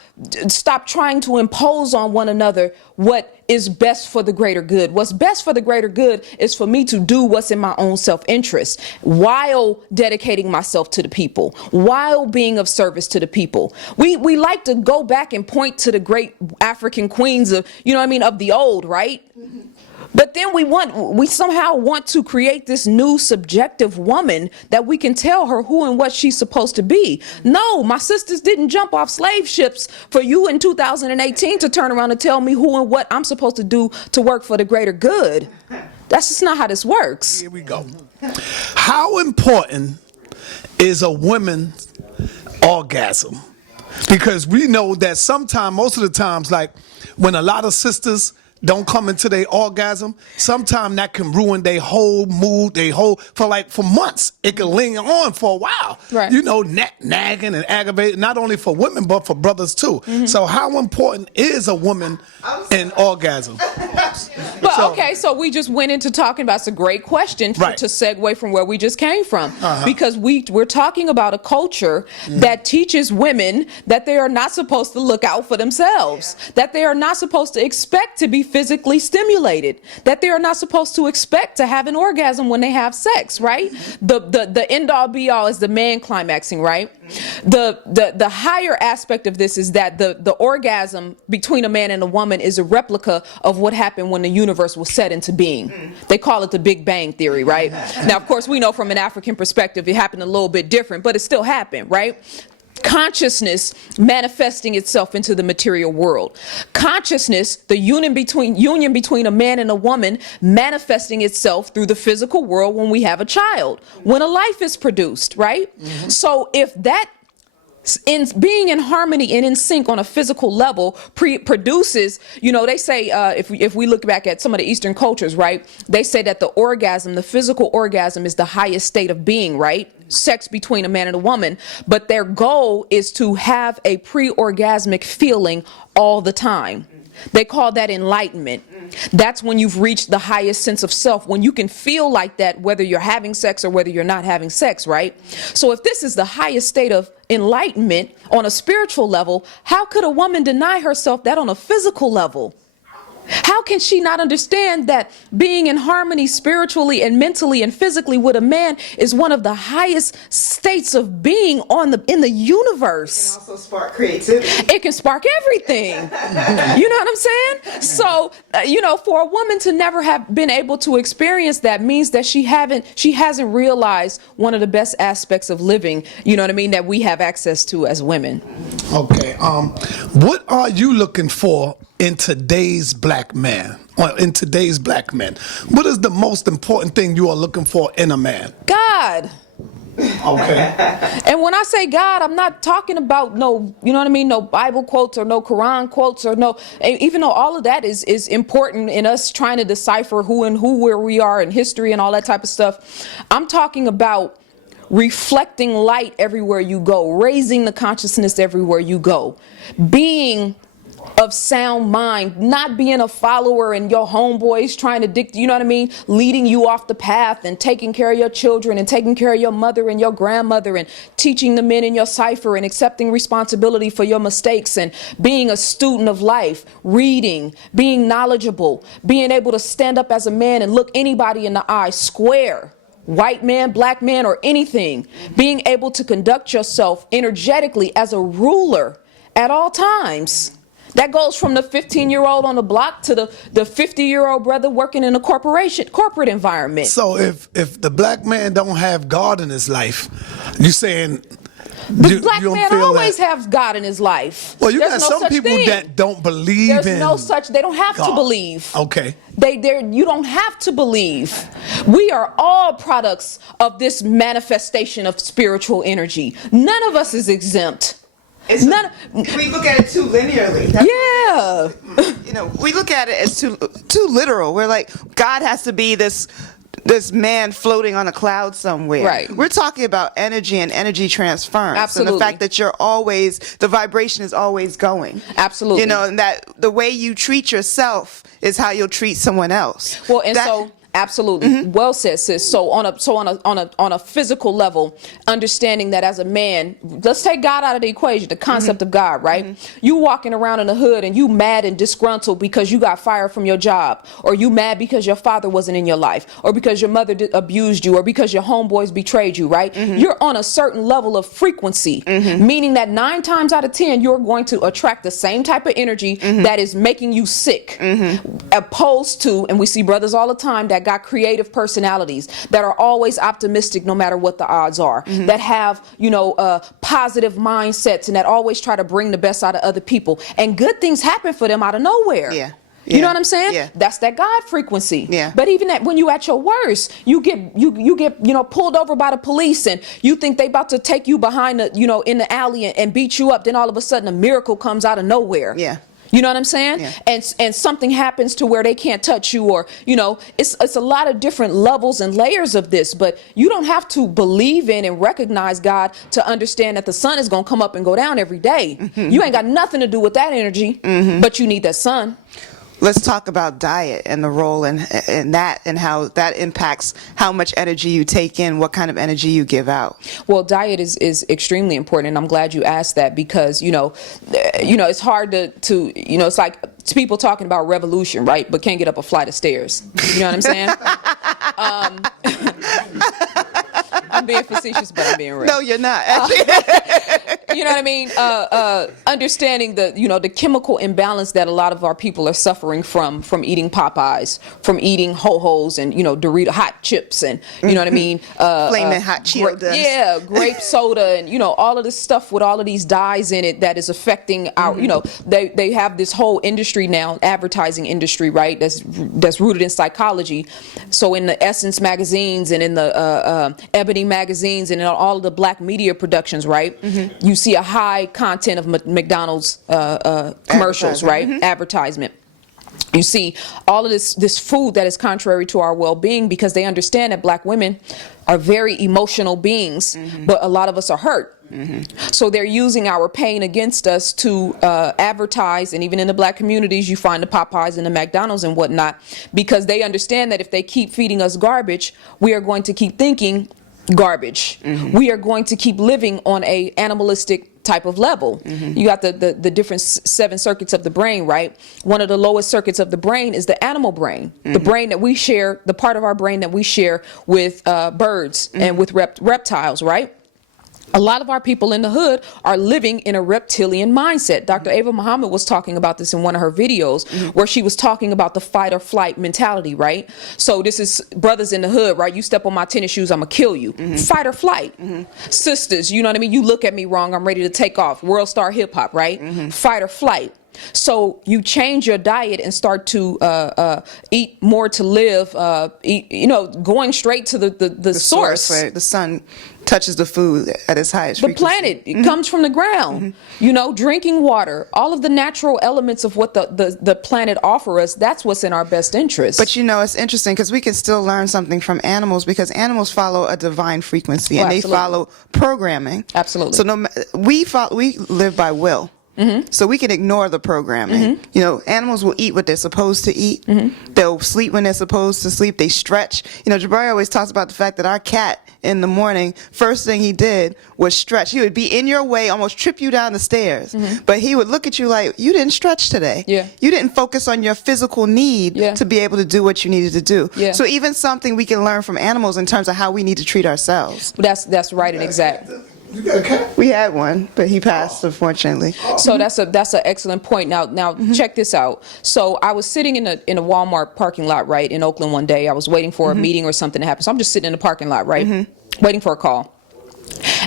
trying to impose on one another what is best for the greater good. What's best for the greater good is for me to do what's in my own self-interest while dedicating myself to the people, while being of service to the people. We like to go back and point to the great African queens of, of the old, right? But then we somehow want to create this new subjective woman that we can tell her who and what she's supposed to be. No, my sisters didn't jump off slave ships for you in 2018 to turn around and tell me who and what I'm supposed to do to work for the greater good. That's just not how this works. Here we go. How important is a woman's orgasm? Because we know that most of the times, like when a lot of sisters don't come into their orgasm, sometimes that can ruin their whole mood, for months. It can linger on for a while. Right. Nagging and aggravating, not only for women, but for brothers too. So how important is a woman in orgasm? So we just went into talking about, it's a great question to segue from where we just came from. Because we're talking about a culture that teaches women that they are not supposed to look out for themselves, that they are not supposed to expect to be physically stimulated, that they are not supposed to expect to have an orgasm when they have sex, right? The end all be all is the man climaxing, right? The higher aspect of this is that the orgasm between a man and a woman is a replica of what happened when the universe was set into being. They call it the Big Bang Theory, right? Now, of course, we know from an African perspective, it happened a little bit different, but it still happened, right? Consciousness manifesting itself into the material world. Consciousness, the union between a man and a woman, manifesting itself through the physical world when we have a child, when a life is produced, right? So if that in being in harmony and in sync on a physical level produces, they say, if we look back at some of the Eastern cultures, right, they say that the physical orgasm is the highest state of being, right? Sex between a man and a woman, but their goal is to have a pre-orgasmic feeling all the time. They call that enlightenment. That's when you've reached the highest sense of self, when you can feel like that, whether you're having sex or whether you're not having sex, right? So if this is the highest state of enlightenment on a spiritual level, how could a woman deny herself that on a physical level? How can she not understand that being in harmony spiritually and mentally and physically with a man is one of the highest states of being in the universe? It can also spark creativity. It can spark everything. You know what I'm saying? So, for a woman to never have been able to experience that means that she hasn't realized one of the best aspects of living, that we have access to as women. Okay. What are you looking for in today's black man, or in today's black men? What is the most important thing you are looking for in a man? God. Okay. And when I say God, I'm not talking about no Bible quotes or no Quran quotes or no, even though all of that is important in us trying to decipher where we are in history and all that type of stuff. I'm talking about reflecting light everywhere you go, raising the consciousness everywhere you go, being of sound mind, not being a follower and your homeboys trying to you know what I mean, leading you off the path and taking care of your children and taking care of your mother and your grandmother and teaching the men in your cipher and accepting responsibility for your mistakes and being a student of life, reading, being knowledgeable, being able to stand up as a man and look anybody in the eye square. White man, black man, or anything, being able to conduct yourself energetically as a ruler at all times. That goes from the 15-year-old on the block to the 50-year-old brother working in a corporate environment. So if the black man don't have God in his life, you saying the black you don't man feel always that? has God in his life. Well, you There's got no some such people thing. that don't believe There's in no such. They don't have God. to believe. Okay. You don't have to believe. We are all products of this manifestation of spiritual energy. None of us is exempt. We look at it too linearly. We look at it as too literal. We're like, God has to be this man floating on a cloud somewhere. Right. We're talking about energy and energy transference. Absolutely. And the fact that the vibration is always going. Absolutely. And that the way you treat yourself is how you'll treat someone else. Well, absolutely. Well said, sis. So on a physical level, understanding that as a man, let's take God out of the equation, the concept of God, right? You walking around in the hood and you mad and disgruntled because you got fired from your job, or you mad because your father wasn't in your life, or because your mother abused you, or because your homeboys betrayed you, right? You're on a certain level of frequency, meaning that 9 times out of 10, you're going to attract the same type of energy that is making you sick, opposed to, and we see brothers all the time that got creative personalities that are always optimistic no matter what the odds are, that have positive mindsets and that always try to bring the best out of other people, and good things happen for them out of nowhere. You know what I'm saying? Yeah. That's that God frequency. Yeah. But even when you at your worst, you get pulled over by the police and you think they about to take you behind in the alley and beat you up, then all of a sudden a miracle comes out of nowhere. Yeah. You know what I'm saying? Yeah. And something happens to where they can't touch you, or it's a lot of different levels and layers of this, but you don't have to believe in and recognize God to understand that the sun is going to come up and go down every day. You ain't got nothing to do with that energy, but you need that sun. Let's talk about diet and the role in that, and how that impacts how much energy you take in, what kind of energy you give out. Well, diet is extremely important, and I'm glad you asked that, because it's hard to it's like people talking about revolution, right? But can't get up a flight of stairs. You know what I'm saying? I'm being facetious, but I'm being real. No, you're not. You know what I mean? Understanding the chemical imbalance that a lot of our people are suffering from eating Popeyes, from eating Ho-Hos and Dorito hot chips, and you know what I mean? Flaming hot Cheetos. Yeah, grape soda, and all of this stuff with all of these dyes in it that is affecting our. They have this whole industry now, advertising industry, right? That's rooted in psychology. So in the Essence magazines and in the Ebony magazines and in all of the black media productions, right? You see a high content of McDonald's commercials, right? Advertisement. You see all of this food that is contrary to our well-being, because they understand that black women are very emotional beings, but a lot of us are hurt. So they're using our pain against us to advertise, and even in the black communities you find the Popeyes and the McDonald's and whatnot, because they understand that if they keep feeding us garbage, we are going to keep thinking garbage. We are going to keep living on a animalistic type of level. You got the different 7 circuits of the brain, right? One of the lowest circuits of the brain is the animal brain, the brain that we share, the part of our brain that we share with birds and with reptiles, right? A lot of our people in the hood are living in a reptilian mindset. Dr. Ava Muhammad was talking about this in one of her videos, where she was talking about the fight or flight mentality, right? So this is brothers in the hood, right? You step on my tennis shoes, I'm gonna kill you. Fight or flight. Sisters, you know what I mean? You look at me wrong, I'm ready to take off. World star hip hop, right? Fight or flight. So you change your diet and start to eat more to live, going straight to the source. Where the sun touches the food at its highest the frequency. Planet, it comes from the ground. Drinking water, all of the natural elements of what the planet offers us, that's what's in our best interest. But it's interesting, because we can still learn something from animals, because animals follow a divine frequency, and they follow programming. Absolutely. So we live by will. So we can ignore the programming. You know, animals will eat what they're supposed to eat. They'll sleep when they're supposed to sleep. They stretch. You know, Jabari always talks about the fact that our cat in the morning, first thing he did was stretch. He would be in your way, almost trip you down the stairs. But he would look at you like, you didn't stretch today. Yeah. You didn't focus on your physical need to be able to do what you needed to do. Yeah. So even something we can learn from animals in terms of how we need to treat ourselves. That's right and exact. You got a cat? We had one, but he passed, unfortunately. So that's an excellent point. Now check this out. So I was sitting in a Walmart parking lot, right, in Oakland one day. I was waiting for a meeting or something to happen. So I'm just sitting in the parking lot, right, waiting for a call.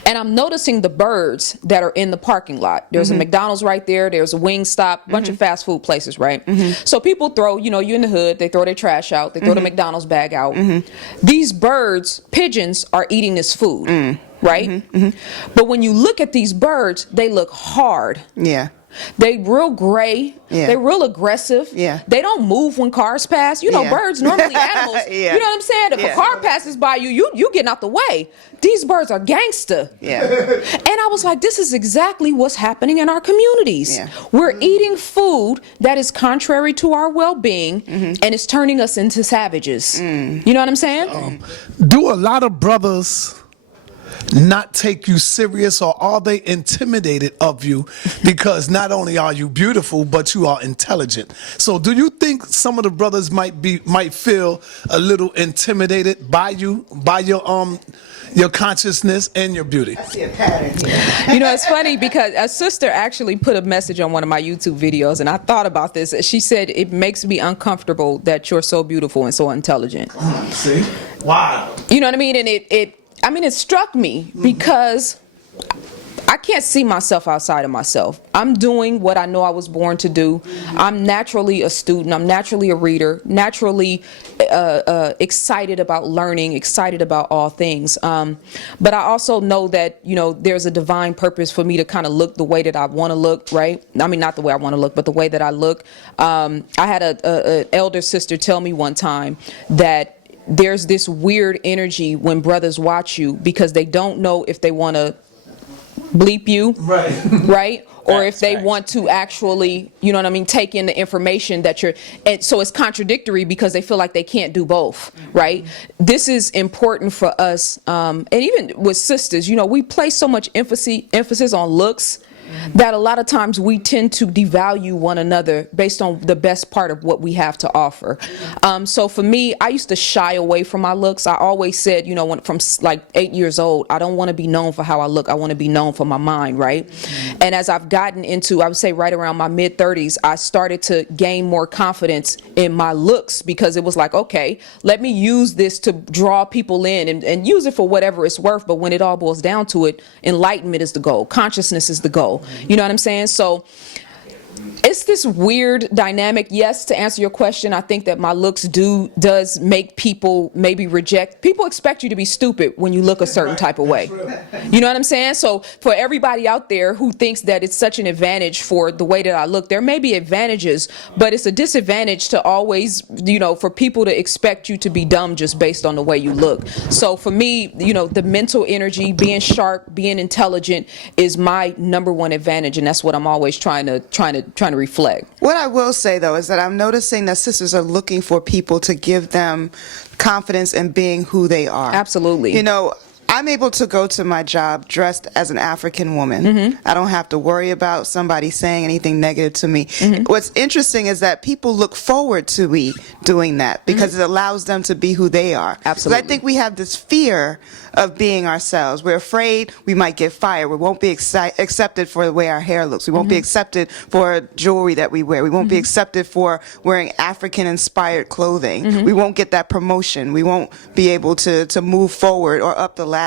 And I'm noticing the birds that are in the parking lot. There's a McDonald's right there. There's a Wingstop, a bunch of fast food places, right? So people throw, you know, you're in the hood, they throw their trash out, they throw the McDonald's bag out. These birds, pigeons, are eating this food, right? But when you look at these birds, they look hard. Yeah. They real gray. Yeah. They real aggressive. Yeah. They don't move when cars pass. You know, Yeah. birds normally animals. Yeah. You know what I'm saying? If Yeah. a car passes by you getting out the way. These birds are gangster. Yeah. And I was like, this is exactly what's happening in our communities. Yeah. We're eating food that is contrary to our well-being, and it's turning us into savages. You know what I'm saying? Do a lot of brothers not take you serious, or are they intimidated of you because not only are you beautiful but you are intelligent? So do you think some of the brothers might feel a little intimidated by you, by your consciousness and your beauty? I see a pattern here. You know, it's funny because a sister actually put a message on one of my YouTube videos, and I thought about this. She said, it makes me uncomfortable that you're so beautiful and so intelligent. See? Wow. You know what I mean? And it struck me because I can't see myself outside of myself. I'm doing what I know I was born to do. I'm naturally a student. I'm naturally a reader, naturally excited about learning, excited about all things. But I also know that, you know, there's a divine purpose for me to kind of look the way that I want to look, right? I mean, not the way I want to look, but the way that I look. I had an elder sister tell me one time that there's this weird energy when brothers watch you because they don't know if they want to bleep you, right? Or if they want to actually, you know what I mean, take in the information that you're, and so it's contradictory because they feel like they can't do both, right? This is important for us, and even with sisters, you know, we place so much emphasis on looks that a lot of times we tend to devalue one another based on the best part of what we have to offer. So for me, I used to shy away from my looks. I always said, you know, from like 8 years old, I don't want to be known for how I look. I want to be known for my mind, right? And as I've gotten into, I would say right around my mid-30s, I started to gain more confidence in my looks because it was like, okay, let me use this to draw people in and use it for whatever it's worth. But when it all boils down to it, enlightenment is the goal. Consciousness is the goal. You know what I'm saying? So it's this weird dynamic. Yes, to answer your question, I think that my looks does make people maybe reject. People expect you to be stupid when you look a certain type of way. You know what I'm saying? So for everybody out there who thinks that it's such an advantage for the way that I look, there may be advantages, but it's a disadvantage to always, you know, for people to expect you to be dumb just based on the way you look. So for me, you know, the mental energy, being sharp, being intelligent is my number one advantage, and that's what I'm always trying to reflect. What I will say, though, is that I'm noticing that sisters are looking for people to give them confidence in being who they are. Absolutely. You know, I'm able to go to my job dressed as an African woman. I don't have to worry about somebody saying anything negative to me. What's interesting is that people look forward to me doing that because it allows them to be who they are. Absolutely. I think we have this fear of being ourselves. We're afraid we might get fired. We won't be accepted for the way our hair looks. We won't be accepted for jewelry that we wear. We won't be accepted for wearing African-inspired clothing. We won't get that promotion. We won't be able to move forward or up the ladder.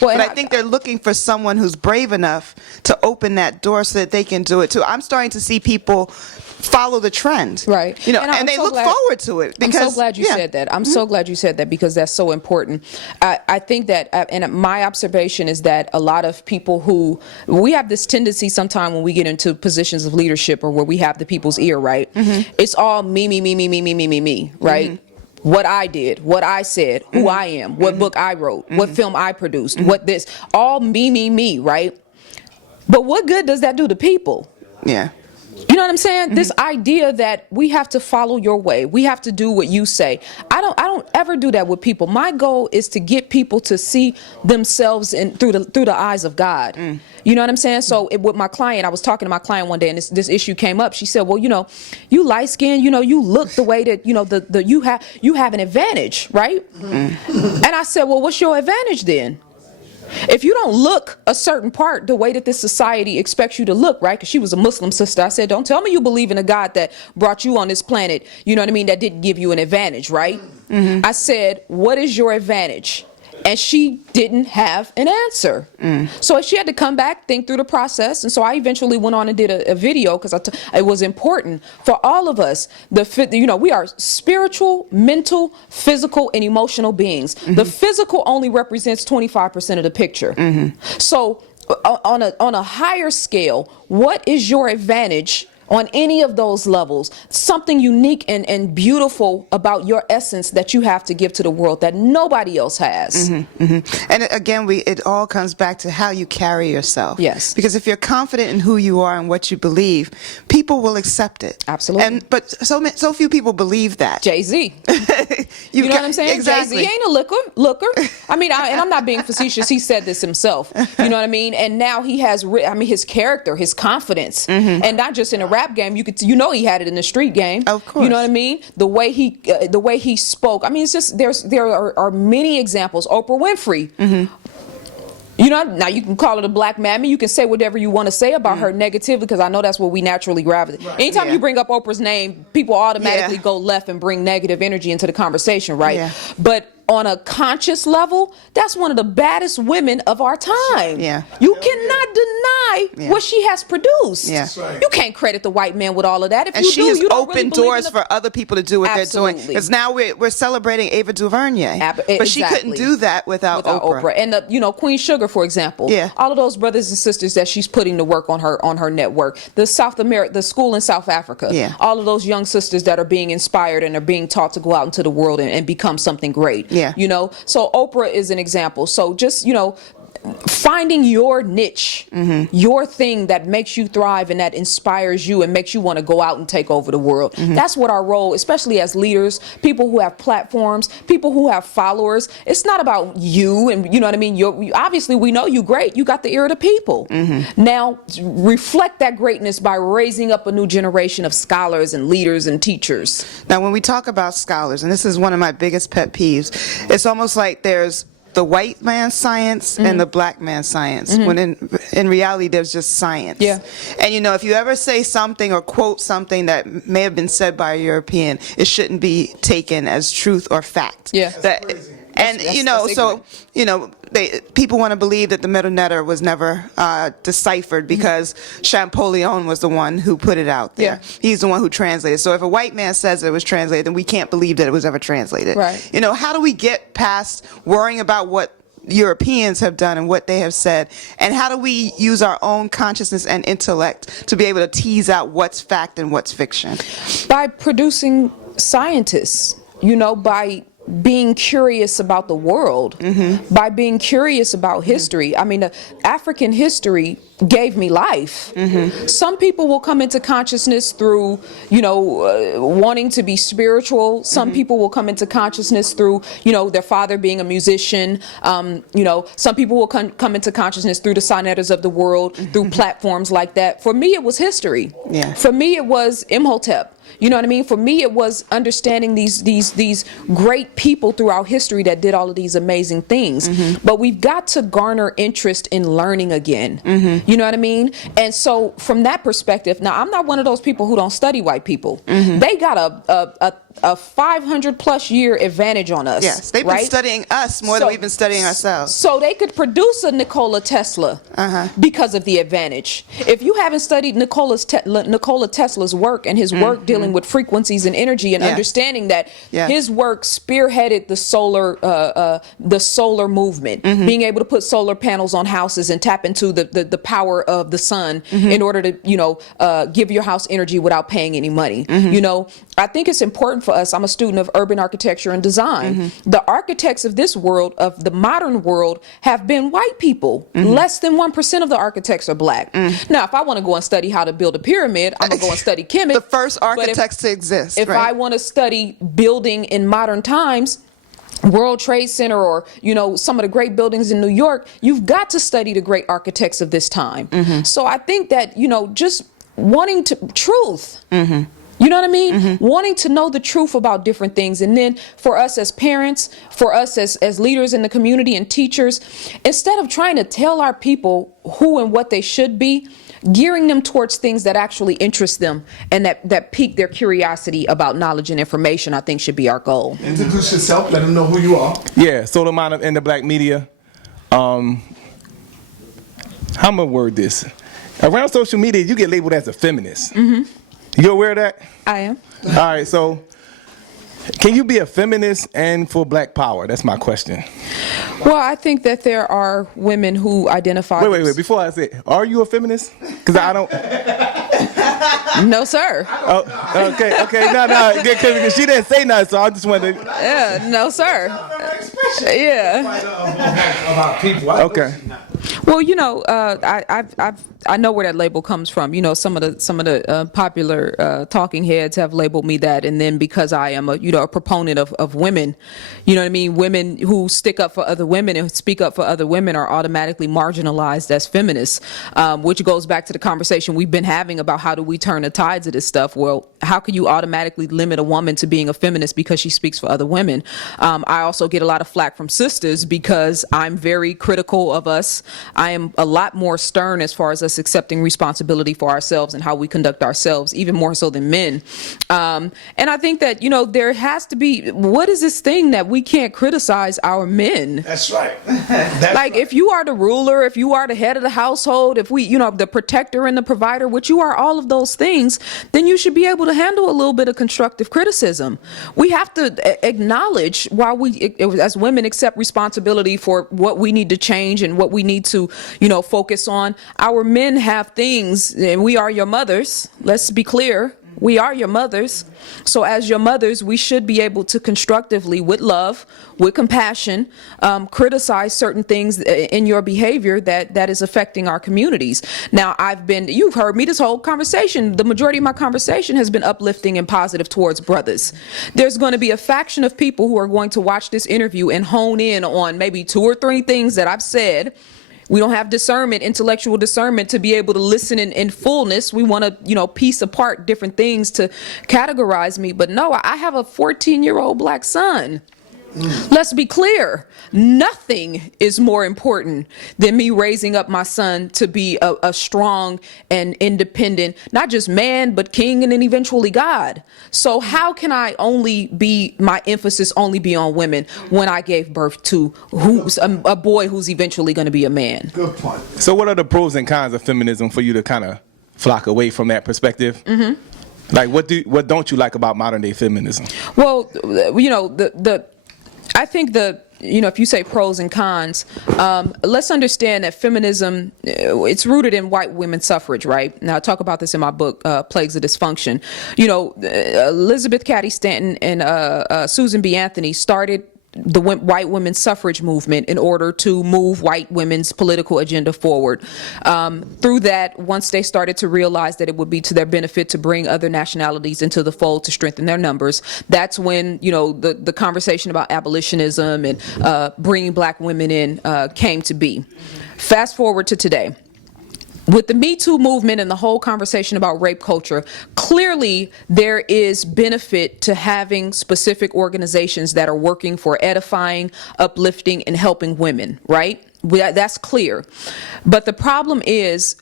Well, but I think they're looking for someone who's brave enough to open that door so that they can do it too. I'm starting to see people follow the trend, right? You know, and they look forward to it. Because, I'm so glad you said that. I'm so glad you said that because that's so important. I think that, and my observation is that a lot of people we have this tendency sometime when we get into positions of leadership or where we have the people's ear, right? It's all me, right? What I did, what I said, who I am, what book I wrote, what film I produced, what this, all me, right? But what good does that do to people? Yeah. You know what I'm saying? This idea that we have to follow your way. We have to do what you say. I don't ever do that with people. My goal is to get people to see themselves through the eyes of God. You know what I'm saying? So with my client, I was talking to my client one day, and this issue came up. She said, "Well, you light skinned, you look the way that you have an advantage, right?" And I said, "Well, what's your advantage then? If you don't look a certain part the way that this society expects you to look," right? Because she was a Muslim sister. I said, "Don't tell me you believe in a God that brought you on this planet, you know what I mean, that didn't give you an advantage, right?" I said, "What is your advantage?" And she didn't have an answer. So she had to come back, think through the process. And so I eventually went on and did a video, because it was important for all of us. We are spiritual, mental, physical, and emotional beings. The physical only represents 25% of the picture. So on a higher scale, what is your advantage on any of those levels? Something unique and beautiful about your essence that you have to give to the world that nobody else has. And again, it all comes back to how you carry yourself. Yes. Because if you're confident in who you are and what you believe, people will accept it. Absolutely. But so few people believe that. Jay-Z. You know what I'm saying? Exactly. Jay-Z ain't a looker. I mean, and I'm not being facetious. He said this himself. You know what I mean? And now he has, his character, his confidence, and not just in a rap game. He had it in the street game. Of course. You know what I mean? The way he spoke. I mean, it's just there are many examples. Oprah Winfrey. Now you can call it a black mammy. You can say whatever you want to say about her negatively, because I know that's what we naturally gravitate. Right. Anytime you bring up Oprah's name, people automatically go left and bring negative energy into the conversation, right? Yeah. But on a conscious level, that's one of the baddest women of our time. Yeah. You cannot deny what she has produced. Yeah. You can't credit the white man with all of that. And she has opened doors for other people to do what they're doing. Because now we're celebrating Ava DuVernay. But she couldn't do that without Oprah. And Queen Sugar, for example. Yeah. All of those brothers and sisters that she's putting to work on her network. The school in South Africa. Yeah. All of those young sisters that are being inspired and are being taught to go out into the world and become something great. Yeah. So Oprah is an example. So just, finding your niche, your thing that makes you thrive and that inspires you and makes you want to go out and take over the world. That's what our role, especially as leaders, people who have platforms, people who have followers. It's not about you, and you know what I mean. Obviously, we know you great. You got the ear of the people. Now, reflect that greatness by raising up a new generation of scholars and leaders and teachers. Now, when we talk about scholars, and this is one of my biggest pet peeves, it's almost like there's the white man's science and the black man's science, when in reality there's just science. Yeah. And if you ever say something or quote something that may have been said by a European, it shouldn't be taken as truth or fact. Yeah. People want to believe that the middle netter was never deciphered because Champollion was the one who put it out there. Yeah. He's the one who translated. So if a white man says it was translated, then we can't believe that it was ever translated. Right. How do we get past worrying about what Europeans have done and what they have said, and how do we use our own consciousness and intellect to be able to tease out what's fact and what's fiction? By producing scientists, by being curious about the world, by being curious about history. I mean, African history gave me life. Some people will come into consciousness through, wanting to be spiritual. Some people will come into consciousness through, their father being a musician. Some people will come into consciousness through the Sonnetters of the world, through platforms like that. For me, it was history. Yeah. For me, it was Imhotep. You know what I mean? For me, it was understanding these great people throughout history that did all of these amazing things. But we've got to garner interest in learning again. You know what I mean? And so from that perspective, now I'm not one of those people who don't study white people. They got a 500 plus year advantage on us. Yes, they've been studying us more than we've been studying ourselves. So they could produce a Nikola Tesla because of the advantage. If you haven't studied Nikola Tesla's work and his work dealing dealing with frequencies and energy and understanding that his work spearheaded the solar movement, being able to put solar panels on houses and tap into the power of the sun in order to, give your house energy without paying any money. I think it's important for us. I'm a student of urban architecture and design. The architects of this world, of the modern world, have been white people. Less than 1% of the architects are black. Now, if I want to go and study how to build a pyramid, I'm going to go and study Kemet. The first architects to exist. If I want to study building in modern times, World Trade Center, or some of the great buildings in New York, you've got to study the great architects of this time. So I think that just wanting to truth. You know what I mean? Wanting to know the truth about different things. And then for us as parents, for us as leaders in the community and teachers, instead of trying to tell our people who and what they should be, gearing them towards things that actually interest them and that pique their curiosity about knowledge and information, I think should be our goal. Introduce yourself. Let them know who you are. Yeah, Solomon in the black media. How am I gonna word this? Around social media, you get labeled as a feminist. You aware of that? I am. All right, so can you be a feminist and for black power? That's my question. Well, I think that there are women who identify... Wait. Before I say, are you a feminist? Because I don't... No, sir. Oh, okay. No. Because she didn't say nothing, so I just wanted to... Yeah, no, sir. Yeah. About people. Okay. Well, I know where that label comes from. Some of the popular talking heads have labeled me that, and then because I am a proponent of women, you know what I mean. Women who stick up for other women and speak up for other women are automatically marginalized as feminists, which goes back to the conversation we've been having about how do we turn the tides of this stuff. Well, how can you automatically limit a woman to being a feminist because she speaks for other women? I also get a lot of flack from sisters because I'm very critical of us. I am a lot more stern as far as us accepting responsibility for ourselves and how we conduct ourselves, even more so than men. And I think that, there has to be, what is this thing that we can't criticize our men? That's right. If you are the ruler, if you are the head of the household, if we, the protector and the provider, which you are all of those things, then you should be able to handle a little bit of constructive criticism. We have to acknowledge, while we, as women, accept responsibility for what we need to change and what we need to, focus on. Our men have things, and we are your mothers. Let's be clear. We are your mothers. So as your mothers, we should be able to constructively, with love, with compassion, criticize certain things in your behavior that is affecting our communities. Now, you've heard me this whole conversation. The majority of my conversation has been uplifting and positive towards brothers. There's going to be a faction of people who are going to watch this interview and hone in on maybe 2 or 3 things that I've said. We don't have discernment, intellectual discernment, to be able to listen in fullness. We want to, piece apart different things to categorize me. But no, I have a 14-year-old black son. Let's be clear. Nothing is more important than me raising up my son to be a strong and independent, not just man, but king and then eventually God. So how can my emphasis only be on women when I gave birth to a boy who's eventually going to be a man? Good point. So what are the pros and cons of feminism for you to kind of flock away from that perspective? Like, what don't you like about modern day feminism? Well, I think if you say pros and cons, let's understand that feminism, it's rooted in white women's suffrage, right? Now, I talk about this in my book, Plagues of Dysfunction. Elizabeth Cady Stanton and Susan B. Anthony started the white women's suffrage movement in order to move white women's political agenda forward. Through that, once they started to realize that it would be to their benefit to bring other nationalities into the fold to strengthen their numbers, that's when, the conversation about abolitionism and bringing black women in came to be. Fast forward to today. With the Me Too movement and the whole conversation about rape culture, clearly there is benefit to having specific organizations that are working for edifying, uplifting, and helping women, right? That's clear. But the problem is,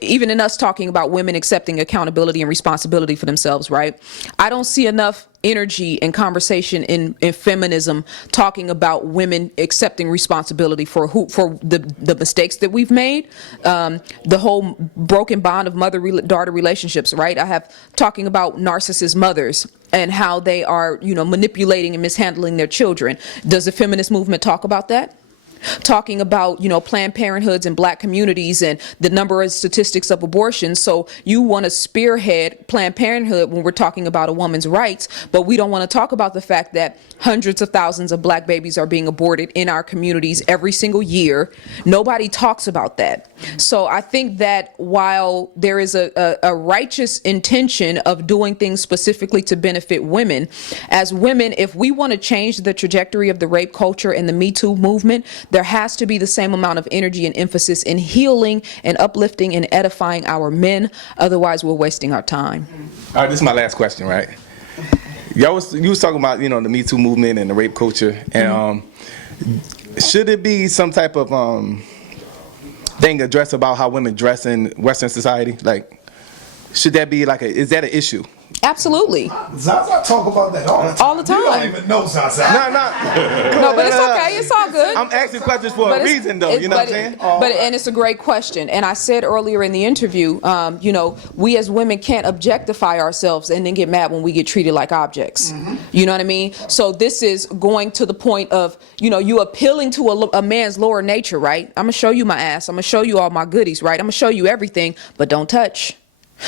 even in us talking about women accepting accountability and responsibility for themselves, right? I don't see enough energy and conversation in feminism talking about women accepting responsibility for the mistakes that we've made, the whole broken bond of mother-daughter relationships, right? I have talking about narcissist mothers and how they are, manipulating and mishandling their children. Does the feminist movement talk about that? Talking about, Planned Parenthoods in black communities and the number of statistics of abortion. So you want to spearhead Planned Parenthood when we're talking about a woman's rights, but we don't want to talk about the fact that hundreds of thousands of black babies are being aborted in our communities every single year. Nobody talks about that. So I think that while there is a righteous intention of doing things specifically to benefit women, as women, if we want to change the trajectory of the rape culture and the Me Too movement, there has to be the same amount of energy and emphasis in healing and uplifting and edifying our men. Otherwise, we're wasting our time. All right, this is my last question, right? You was talking about, the Me Too movement and the rape culture, and should it be some type of thing addressed about how women dress in Western society? Like, should that be is that an issue? Absolutely. Zaza talk about that all the time. You don't even know Zaza. No, but it's okay. It's all good. I'm asking questions for a reason, though. You know what I'm saying? And it's a great question. And I said earlier in the interview, we as women can't objectify ourselves and then get mad when we get treated like objects. Mm-hmm. You know what I mean? So this is going to the point of, you appealing to a man's lower nature, right? I'm going to show you my ass. I'm going to show you all my goodies, right? I'm going to show you everything, but don't touch.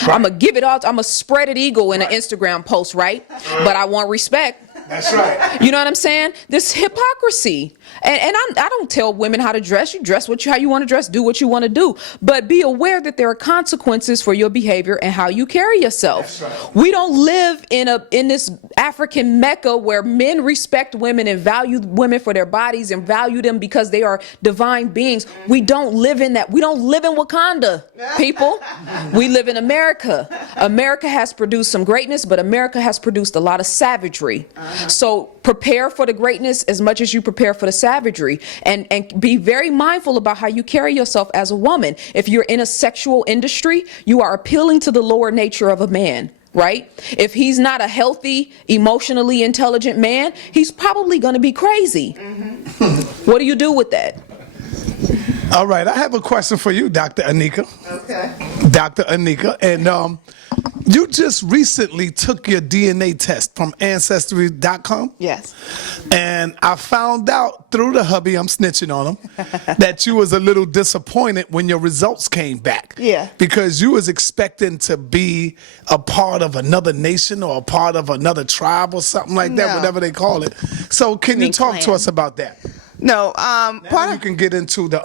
Right. I'm going to give it all. I'm going to spread it eagle in an Instagram post, right? But I want respect. That's right. You know what I'm saying? This hypocrisy. And I don't tell women how to dress. You dress how you want to dress. Do what you want to do. But be aware that there are consequences for your behavior and how you carry yourself. That's right. We don't live in this African Mecca where men respect women and value women for their bodies and value them because they are divine beings. We don't live in that. We don't live in Wakanda, people. We live in America. America has produced some greatness, but America has produced a lot of savagery. So prepare for the greatness as much as you prepare for the savagery, and be very mindful about how you carry yourself as a woman. If you're in a sexual industry, you are appealing to the lower nature of a man, right? If he's not a healthy, emotionally intelligent man, he's probably going to be crazy. Mm-hmm. What do you do with that? All right, I have a question for you, Dr. Anika. Okay. Dr. Anika, and you just recently took your DNA test from Ancestry.com. Yes. And I found out through the hubby, I'm snitching on him, that you was a little disappointed when your results came back. Yeah. Because you was expecting to be a part of another nation or a part of another tribe or something like that, whatever they call it. So can you talk to us about that? No, Now you can get into the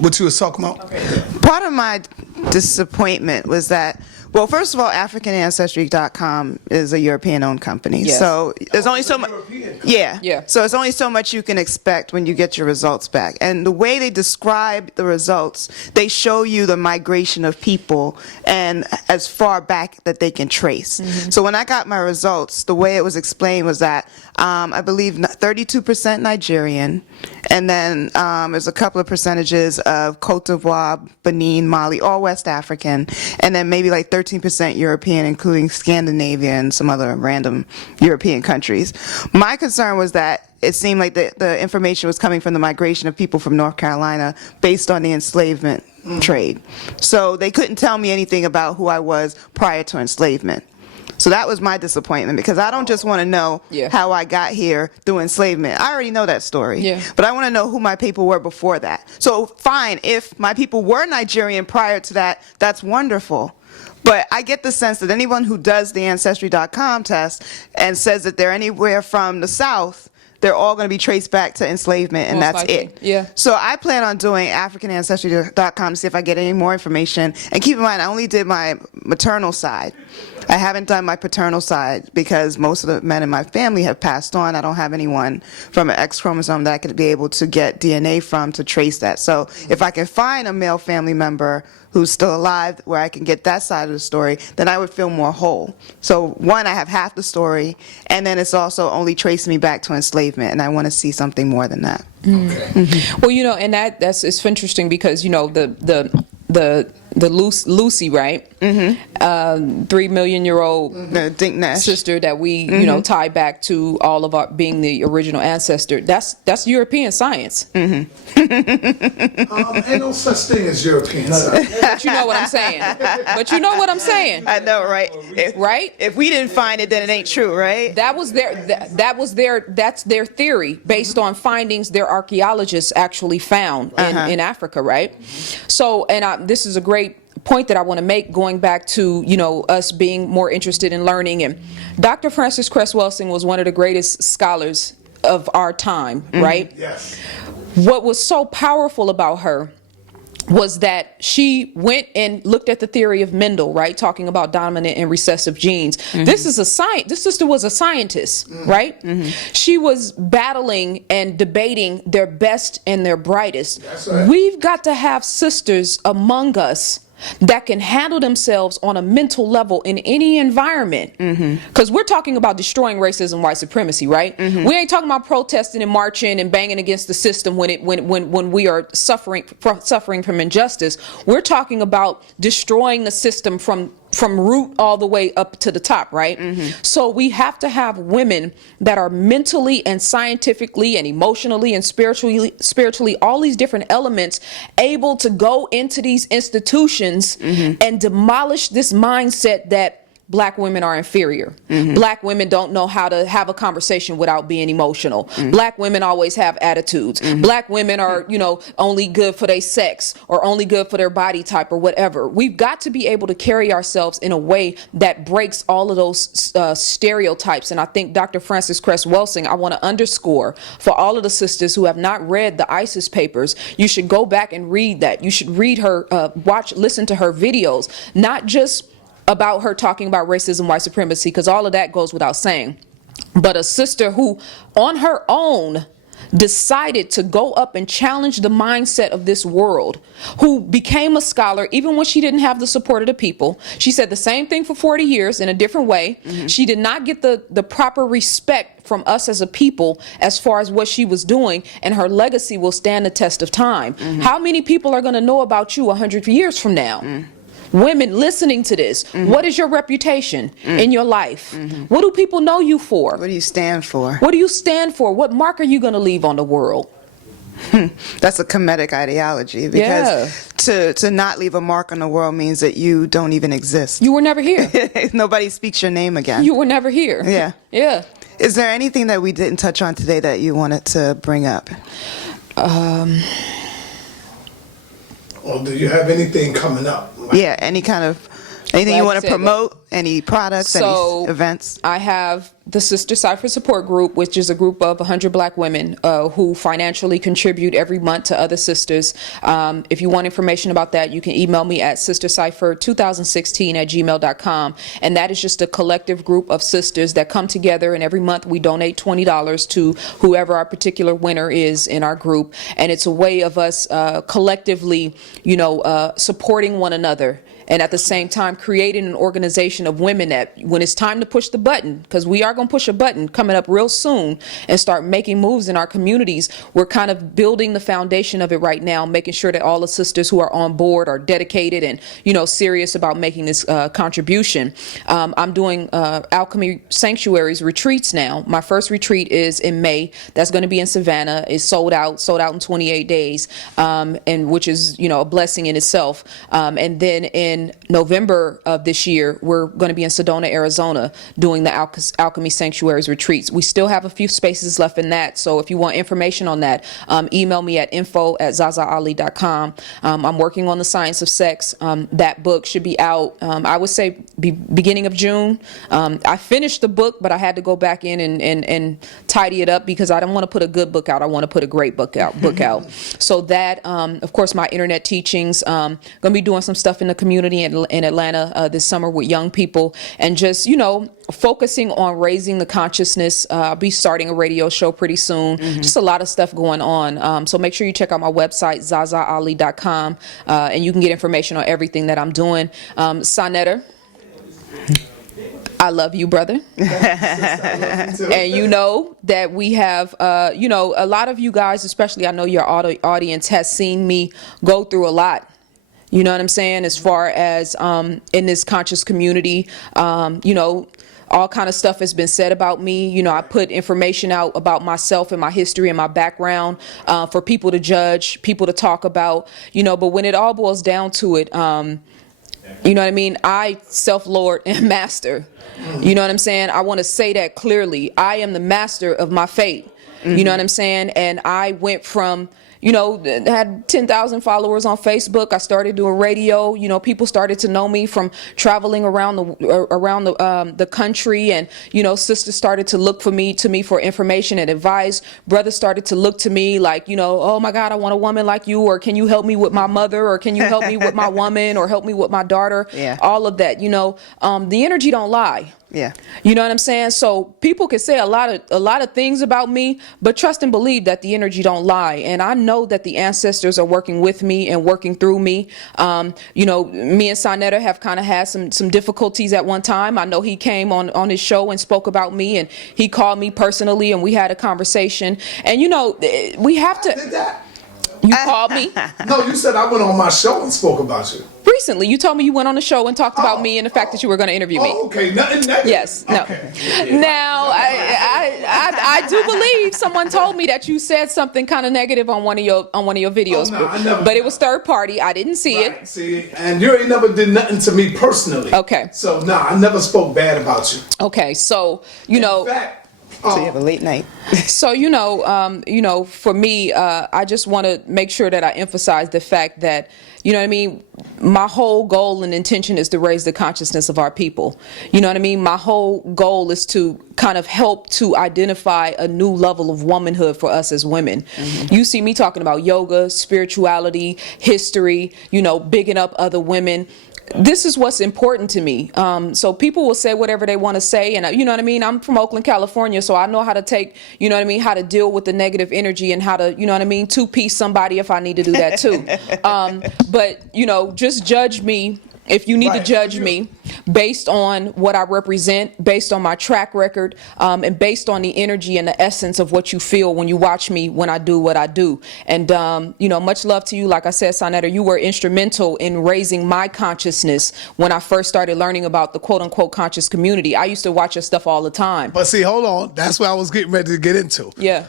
what you was talking about. Okay. Part of my disappointment was that, well, first of all, AfricanAncestry.com is a European-owned company, Yes. so there's only so much. Yeah. So it's only so much you can expect when you get your results back. And the way they describe the results, they show you the migration of people and as far back that they can trace. Mm-hmm. So when I got my results, the way it was explained was that I believe 32% Nigerian, and then there's a couple of percentages of Cote d'Ivoire, Benin, Mali, all West African, and then maybe like 13% European, including Scandinavia and some other random European countries. My concern was that it seemed like the information was coming from the migration of people from North Carolina based on the enslavement trade. So they couldn't tell me anything about who I was prior to enslavement. So that was my disappointment, because I don't just want to know how I got here through enslavement. I already know that story. Yeah. But I want to know who my people were before that. So fine, if my people were Nigerian prior to that, that's wonderful. But I get the sense that anyone who does the Ancestry.com test and says that they're anywhere from the South, they're all going to be traced back to enslavement, and that's it. Yeah. So I plan on doing AfricanAncestry.com to see if I get any more information. And keep in mind, I only did my maternal side. I haven't done my paternal side because most of the men in my family have passed on. I don't have anyone from an X chromosome that I could be able to get DNA from to trace that. So if I can find a male family member who's still alive where I can get that side of the story, then I would feel more whole. So one, I have half the story, and then it's also only tracing me back to enslavement, and I want to see something more than that. Okay. Mm-hmm. Well, and it's interesting because the the Lucy, right? 3 million year old Dink Nash. sister that we, you know, tie back to all of our being the original ancestor. That's European science. Ain't no such thing as European science. But you know what I'm saying. But you know what I'm saying. I know, right? Right? If we didn't find it, then it ain't true, right? That's their theory based on findings their archaeologists actually found in Africa, right? So, and this is a great point that I want to make, going back to, you know, us being more interested in learning. And Dr. Frances Cress Welsing was one of the greatest scholars of our time, right? Yes. What was so powerful about her was that she went and looked at the theory of Mendel, right? Talking about dominant and recessive genes. This sister was a scientist, right? She was battling and debating their best and their brightest. That's right. We've got to have sisters among us that can handle themselves on a mental level in any environment. Because we're talking about destroying racism, white supremacy, right? We ain't talking about protesting and marching and banging against the system when we are suffering from injustice. We're talking about destroying the system from root all the way up to the top, right? So we have to have women that are mentally and scientifically and emotionally and spiritually, all these different elements, able to go into these institutions and demolish this mindset that Black women are inferior. Black women don't know how to have a conversation without being emotional. Black women always have attitudes. Black women are, you know, only good for their sex or only good for their body type or whatever. We've got to be able to carry ourselves in a way that breaks all of those stereotypes. And I think Dr. Frances Cress Welsing, I want to underscore for all of the sisters who have not read the ISIS papers, you should go back and read that. You should read her, listen to her videos, not just about her talking about racism, white supremacy, because all of that goes without saying, but a sister who on her own decided to go up and challenge the mindset of this world, who became a scholar even when she didn't have the support of the people. She said the same thing for 40 years in a different way. She did not get the proper respect from us as a people as far as what she was doing, and her legacy will stand the test of time. How many people are going to know about you 100 years from now? Women listening to this, what is your reputation in your life? What do people know you for? What do you stand for? What do you stand for? What mark are you going to leave on the world? That's a Kemetic ideology, because to not leave a mark on the world means that you don't even exist. You were never here. Nobody speaks your name again. You were never here. Yeah. Yeah. Is there anything that we didn't touch on today that you wanted to bring up? Or do you have anything coming up? Yeah, anything you want to promote? Any products, So, any events? I have the Sister Cipher Support Group, which is a group of 100 Black women who financially contribute every month to other sisters. If you want information about that, you can email me at sistercipher2016@gmail.com. And that is just a collective group of sisters that come together, and every month we donate $20 to whoever our particular winner is in our group. And it's a way of us collectively, supporting one another, and at the same time creating an organization of women that when it's time to push the button, because we are going to push a button coming up real soon and start making moves in our communities, we're kind of building the foundation of it right now, making sure that all the sisters who are on board are dedicated and, serious about making this contribution. I'm doing Alchemy Sanctuaries retreats now. My first retreat is in May. That's going to be in Savannah. It's sold out in 28 days, and which is, a blessing in itself. And then in November of this year, we're going to be in Sedona, Arizona, doing the Alchemy Sanctuaries retreats. We still have a few spaces left in that, so if you want information on that, email me at info@zazaali.com. I'm working on The Science of Sex. That book should be out, I would say, beginning of June. I finished the book, but I had to go back in and tidy it up because I don't want to put a good book out. I want to put a great book out. So that, of course, my internet teachings. Going to be doing some stuff in the community in Atlanta this summer with young people, and just focusing on raising the consciousness. I'll be starting a radio show pretty soon. Just a lot of stuff going on, so make sure you check out my website, zazaali.com, and you can get information on everything that I'm doing. Sonetta, I love you, brother. And you know that we have, a lot of you guys, especially I know your audience, has seen me go through a lot. You know what I'm saying? As far as in this conscious community, you know, all kind of stuff has been said about me. You know, I put information out about myself and my history and my background for people to judge, people to talk about, you know, but when it all boils down to it, you know what I mean? I self-lord and master. You know what I'm saying? I want to say that clearly. I am the master of my fate. You know what I'm saying? And I went from, you know, had 10,000 followers on Facebook. I started doing radio. You know, people started to know me from traveling around the country, and you know, sisters started to look to me for information and advice. Brothers started to look to me like, you know, oh my God, I want a woman like you, or can you help me with my mother, or can you help me with my woman, or help me with my daughter? Yeah. All of that. You know, the energy don't lie. Yeah. You know what I'm saying? So people can say a lot of things about me, but trust and believe that the energy don't lie. And I know that the ancestors are working with me and working through me. You know, me and Sonetta have kind of had some difficulties at one time. I know he came on his show and spoke about me, and he called me personally, and we had a conversation. And you know, we have to. I did that. You called me? No, you said I went on my show and spoke about you. Recently, you told me you went on the show and talked about me and the fact that you were going to interview me. Oh, okay, nothing negative. Yes, no. Okay. Now, I do believe someone told me that you said something kind of negative on one of your videos, no, I never- but it was third party. I didn't see Right, it. see, and you ain't never did nothing to me personally. Okay. So, I never spoke bad about you. Okay, so you know. In fact, So you have a late night. So you know, for me, I just want to make sure that I emphasize the fact that, you know what I mean, my whole goal and intention is to raise the consciousness of our people. You know what I mean? My whole goal is to kind of help to identify a new level of womanhood for us as women. You see me talking about yoga, spirituality, history, you know, bigging up other women. This is what's important to me. So people will say whatever they want to say, and you know what I mean? I'm from Oakland, California, so I know how to take, you know what I mean, how to deal with the negative energy, and how to, you know what I mean, two-piece somebody if I need to do that too. But, you know, just judge me if you need to judge me based on what I represent, based on my track record, and based on the energy and the essence of what you feel when you watch me when I do what I do. And, you know, much love to you. Like I said, Sonetta, you were instrumental in raising my consciousness when I first started learning about the quote-unquote conscious community. I used to watch your stuff all the time. but see, hold on. That's what I was getting ready to get into. Yeah.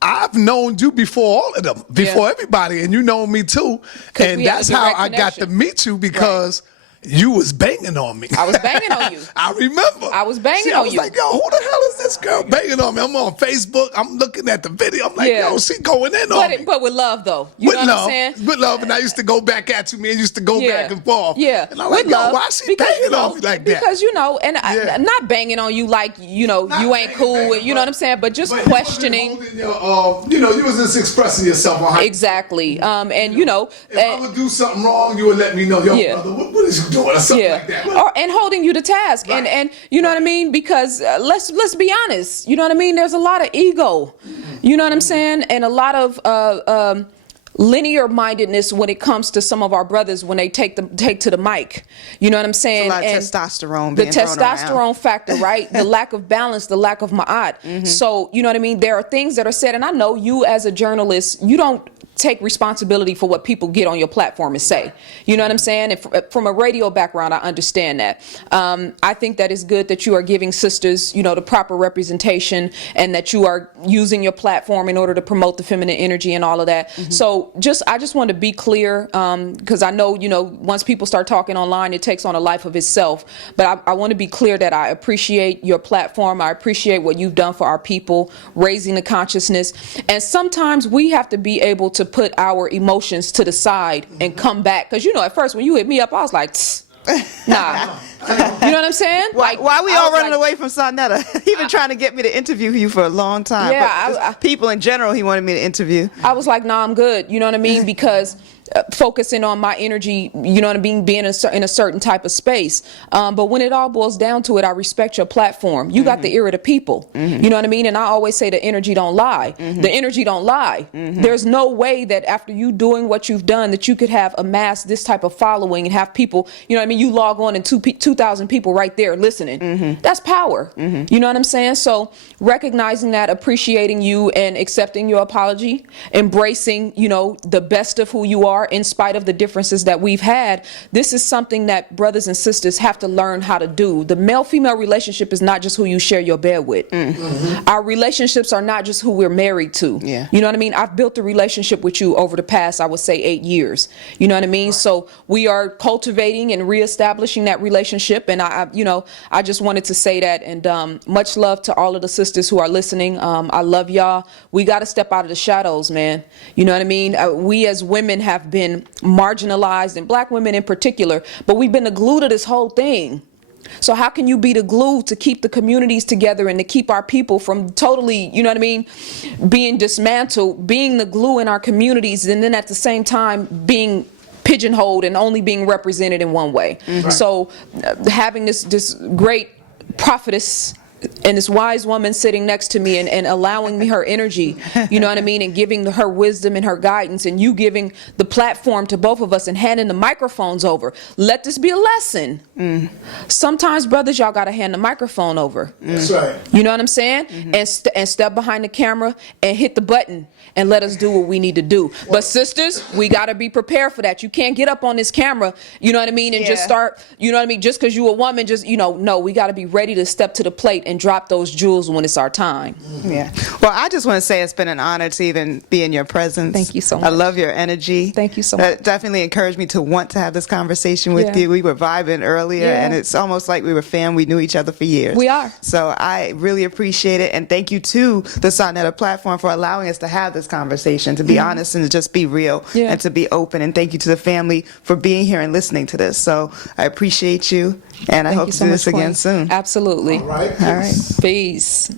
I've known you before all of them, before everybody, and you know me too. And we had a that's how direct I got to connection. meet you, because you was banging on me. I was banging on you. I remember. I was banging See, on I was you. like, yo, who the hell is this girl banging on me? I'm on Facebook. I'm looking at the video. I'm like, Yeah. yo, she going in on me. But with love, though. You know what I'm saying? With love, and I used to go back at you, man. Used to go Yeah. back and forth. Yeah, And I'm like, with yo, love, why is she because, banging you know, on me like that? Because, you know, and Yeah. I'm not banging on you like, you know, Not you ain't banging, cool, banging, you know what I'm saying? But just questioning. You wasn't holding your, you know, you was just expressing yourself on how. Exactly. And, you know. If I would do something wrong, you would let me know. Yo, Yeah. brother, what is you doing? Or something like that. And holding you to task. Right. And you know what I mean? Because let's be honest. You know what I mean? There's a lot of ego. You know what I'm saying? And a lot of linear mindedness when it comes to some of our brothers when they take to the mic. You know what I'm saying? A lot of And testosterone the being thrown around. testosterone factor, right? The lack of balance, the lack of ma'at. So, you know what I mean? There are things that are said, and I know you as a journalist, you don't take responsibility for what people get on your platform and say. You know what I'm saying? And from a radio background, I understand that. I think that it's good that you are giving sisters, you know, the proper representation, and that you are using your platform in order to promote the feminine energy and all of that. So I just want to be clear, because I know, you know, once people start talking online, it takes on a life of itself. But I want to be clear that I appreciate your platform. I appreciate what you've done for our people, raising the consciousness. And sometimes we have to be able to put our emotions to the side and come back. Because, you know, at first when you hit me up, I was like, nah. You know what I'm saying? Why we I all was running away from Sonetta? He been trying to get me to interview you for a long time. Yeah, but just people in general, he wanted me to interview. I was like, nah, I'm good. You know what I mean? Because focusing on my energy, you know what I mean, being in a certain type of space. But when it all boils down to it, I respect your platform. You got the ear of the people. You know what I mean? And I always say the energy don't lie. The energy don't lie. There's no way that after you doing what you've done that you could have amassed this type of following and have people, you know what I mean? You log on and 2,000 people right there listening. That's power. You know what I'm saying? So recognizing that, appreciating you, and accepting your apology, embracing, you know, the best of who you are, are, in spite of the differences that we've had. This is something that brothers and sisters have to learn how to do. The male-female relationship is not just who you share your bed with. Our relationships are not just who we're married to. You know what I mean? I've built a relationship with you over the past, I would say, 8 years. You know what I mean? So we are cultivating and reestablishing that relationship, and I just wanted to say that. And much love to all of the sisters who are listening. I love y'all. We got to step out of the shadows, man. You know what I mean? We as women have been marginalized, and black women in particular, but we've been the glue to this whole thing. So how can you be the glue to keep the communities together and to keep our people from totally, you know what I mean, being dismantled, being the glue in our communities, and then at the same time being pigeonholed and only being represented in one way? So having this great prophetess and this wise woman sitting next to me and allowing me her energy, you know what I mean, and giving her wisdom and her guidance, and you giving the platform to both of us and handing the microphones over. Let this be a lesson. Sometimes, brothers, y'all got to hand the microphone over. That's right. You know what I'm saying? And step behind the camera and hit the button and let us do what we need to do. But sisters, we got to be prepared for that. You can't get up on this camera, you know what I mean, and just start, you know what I mean, just because you a woman, just, no, we got to be ready to step to the plate and drop those jewels when it's our time. Well, I just want to say it's been an honor to even be in your presence. Thank you so much. I love your energy. Thank you so much. That definitely encouraged me to want to have this conversation with you. We were vibing earlier, and it's almost like we were fam. We knew each other for years. We are. So I really appreciate it, and thank you to the Sarnetta platform for allowing us to have this conversation, to be honest and to just be real and to be open. And thank you to the family for being here and listening to this. So I appreciate you, and I hope to do this again soon. Absolutely. All right. All right. Peace.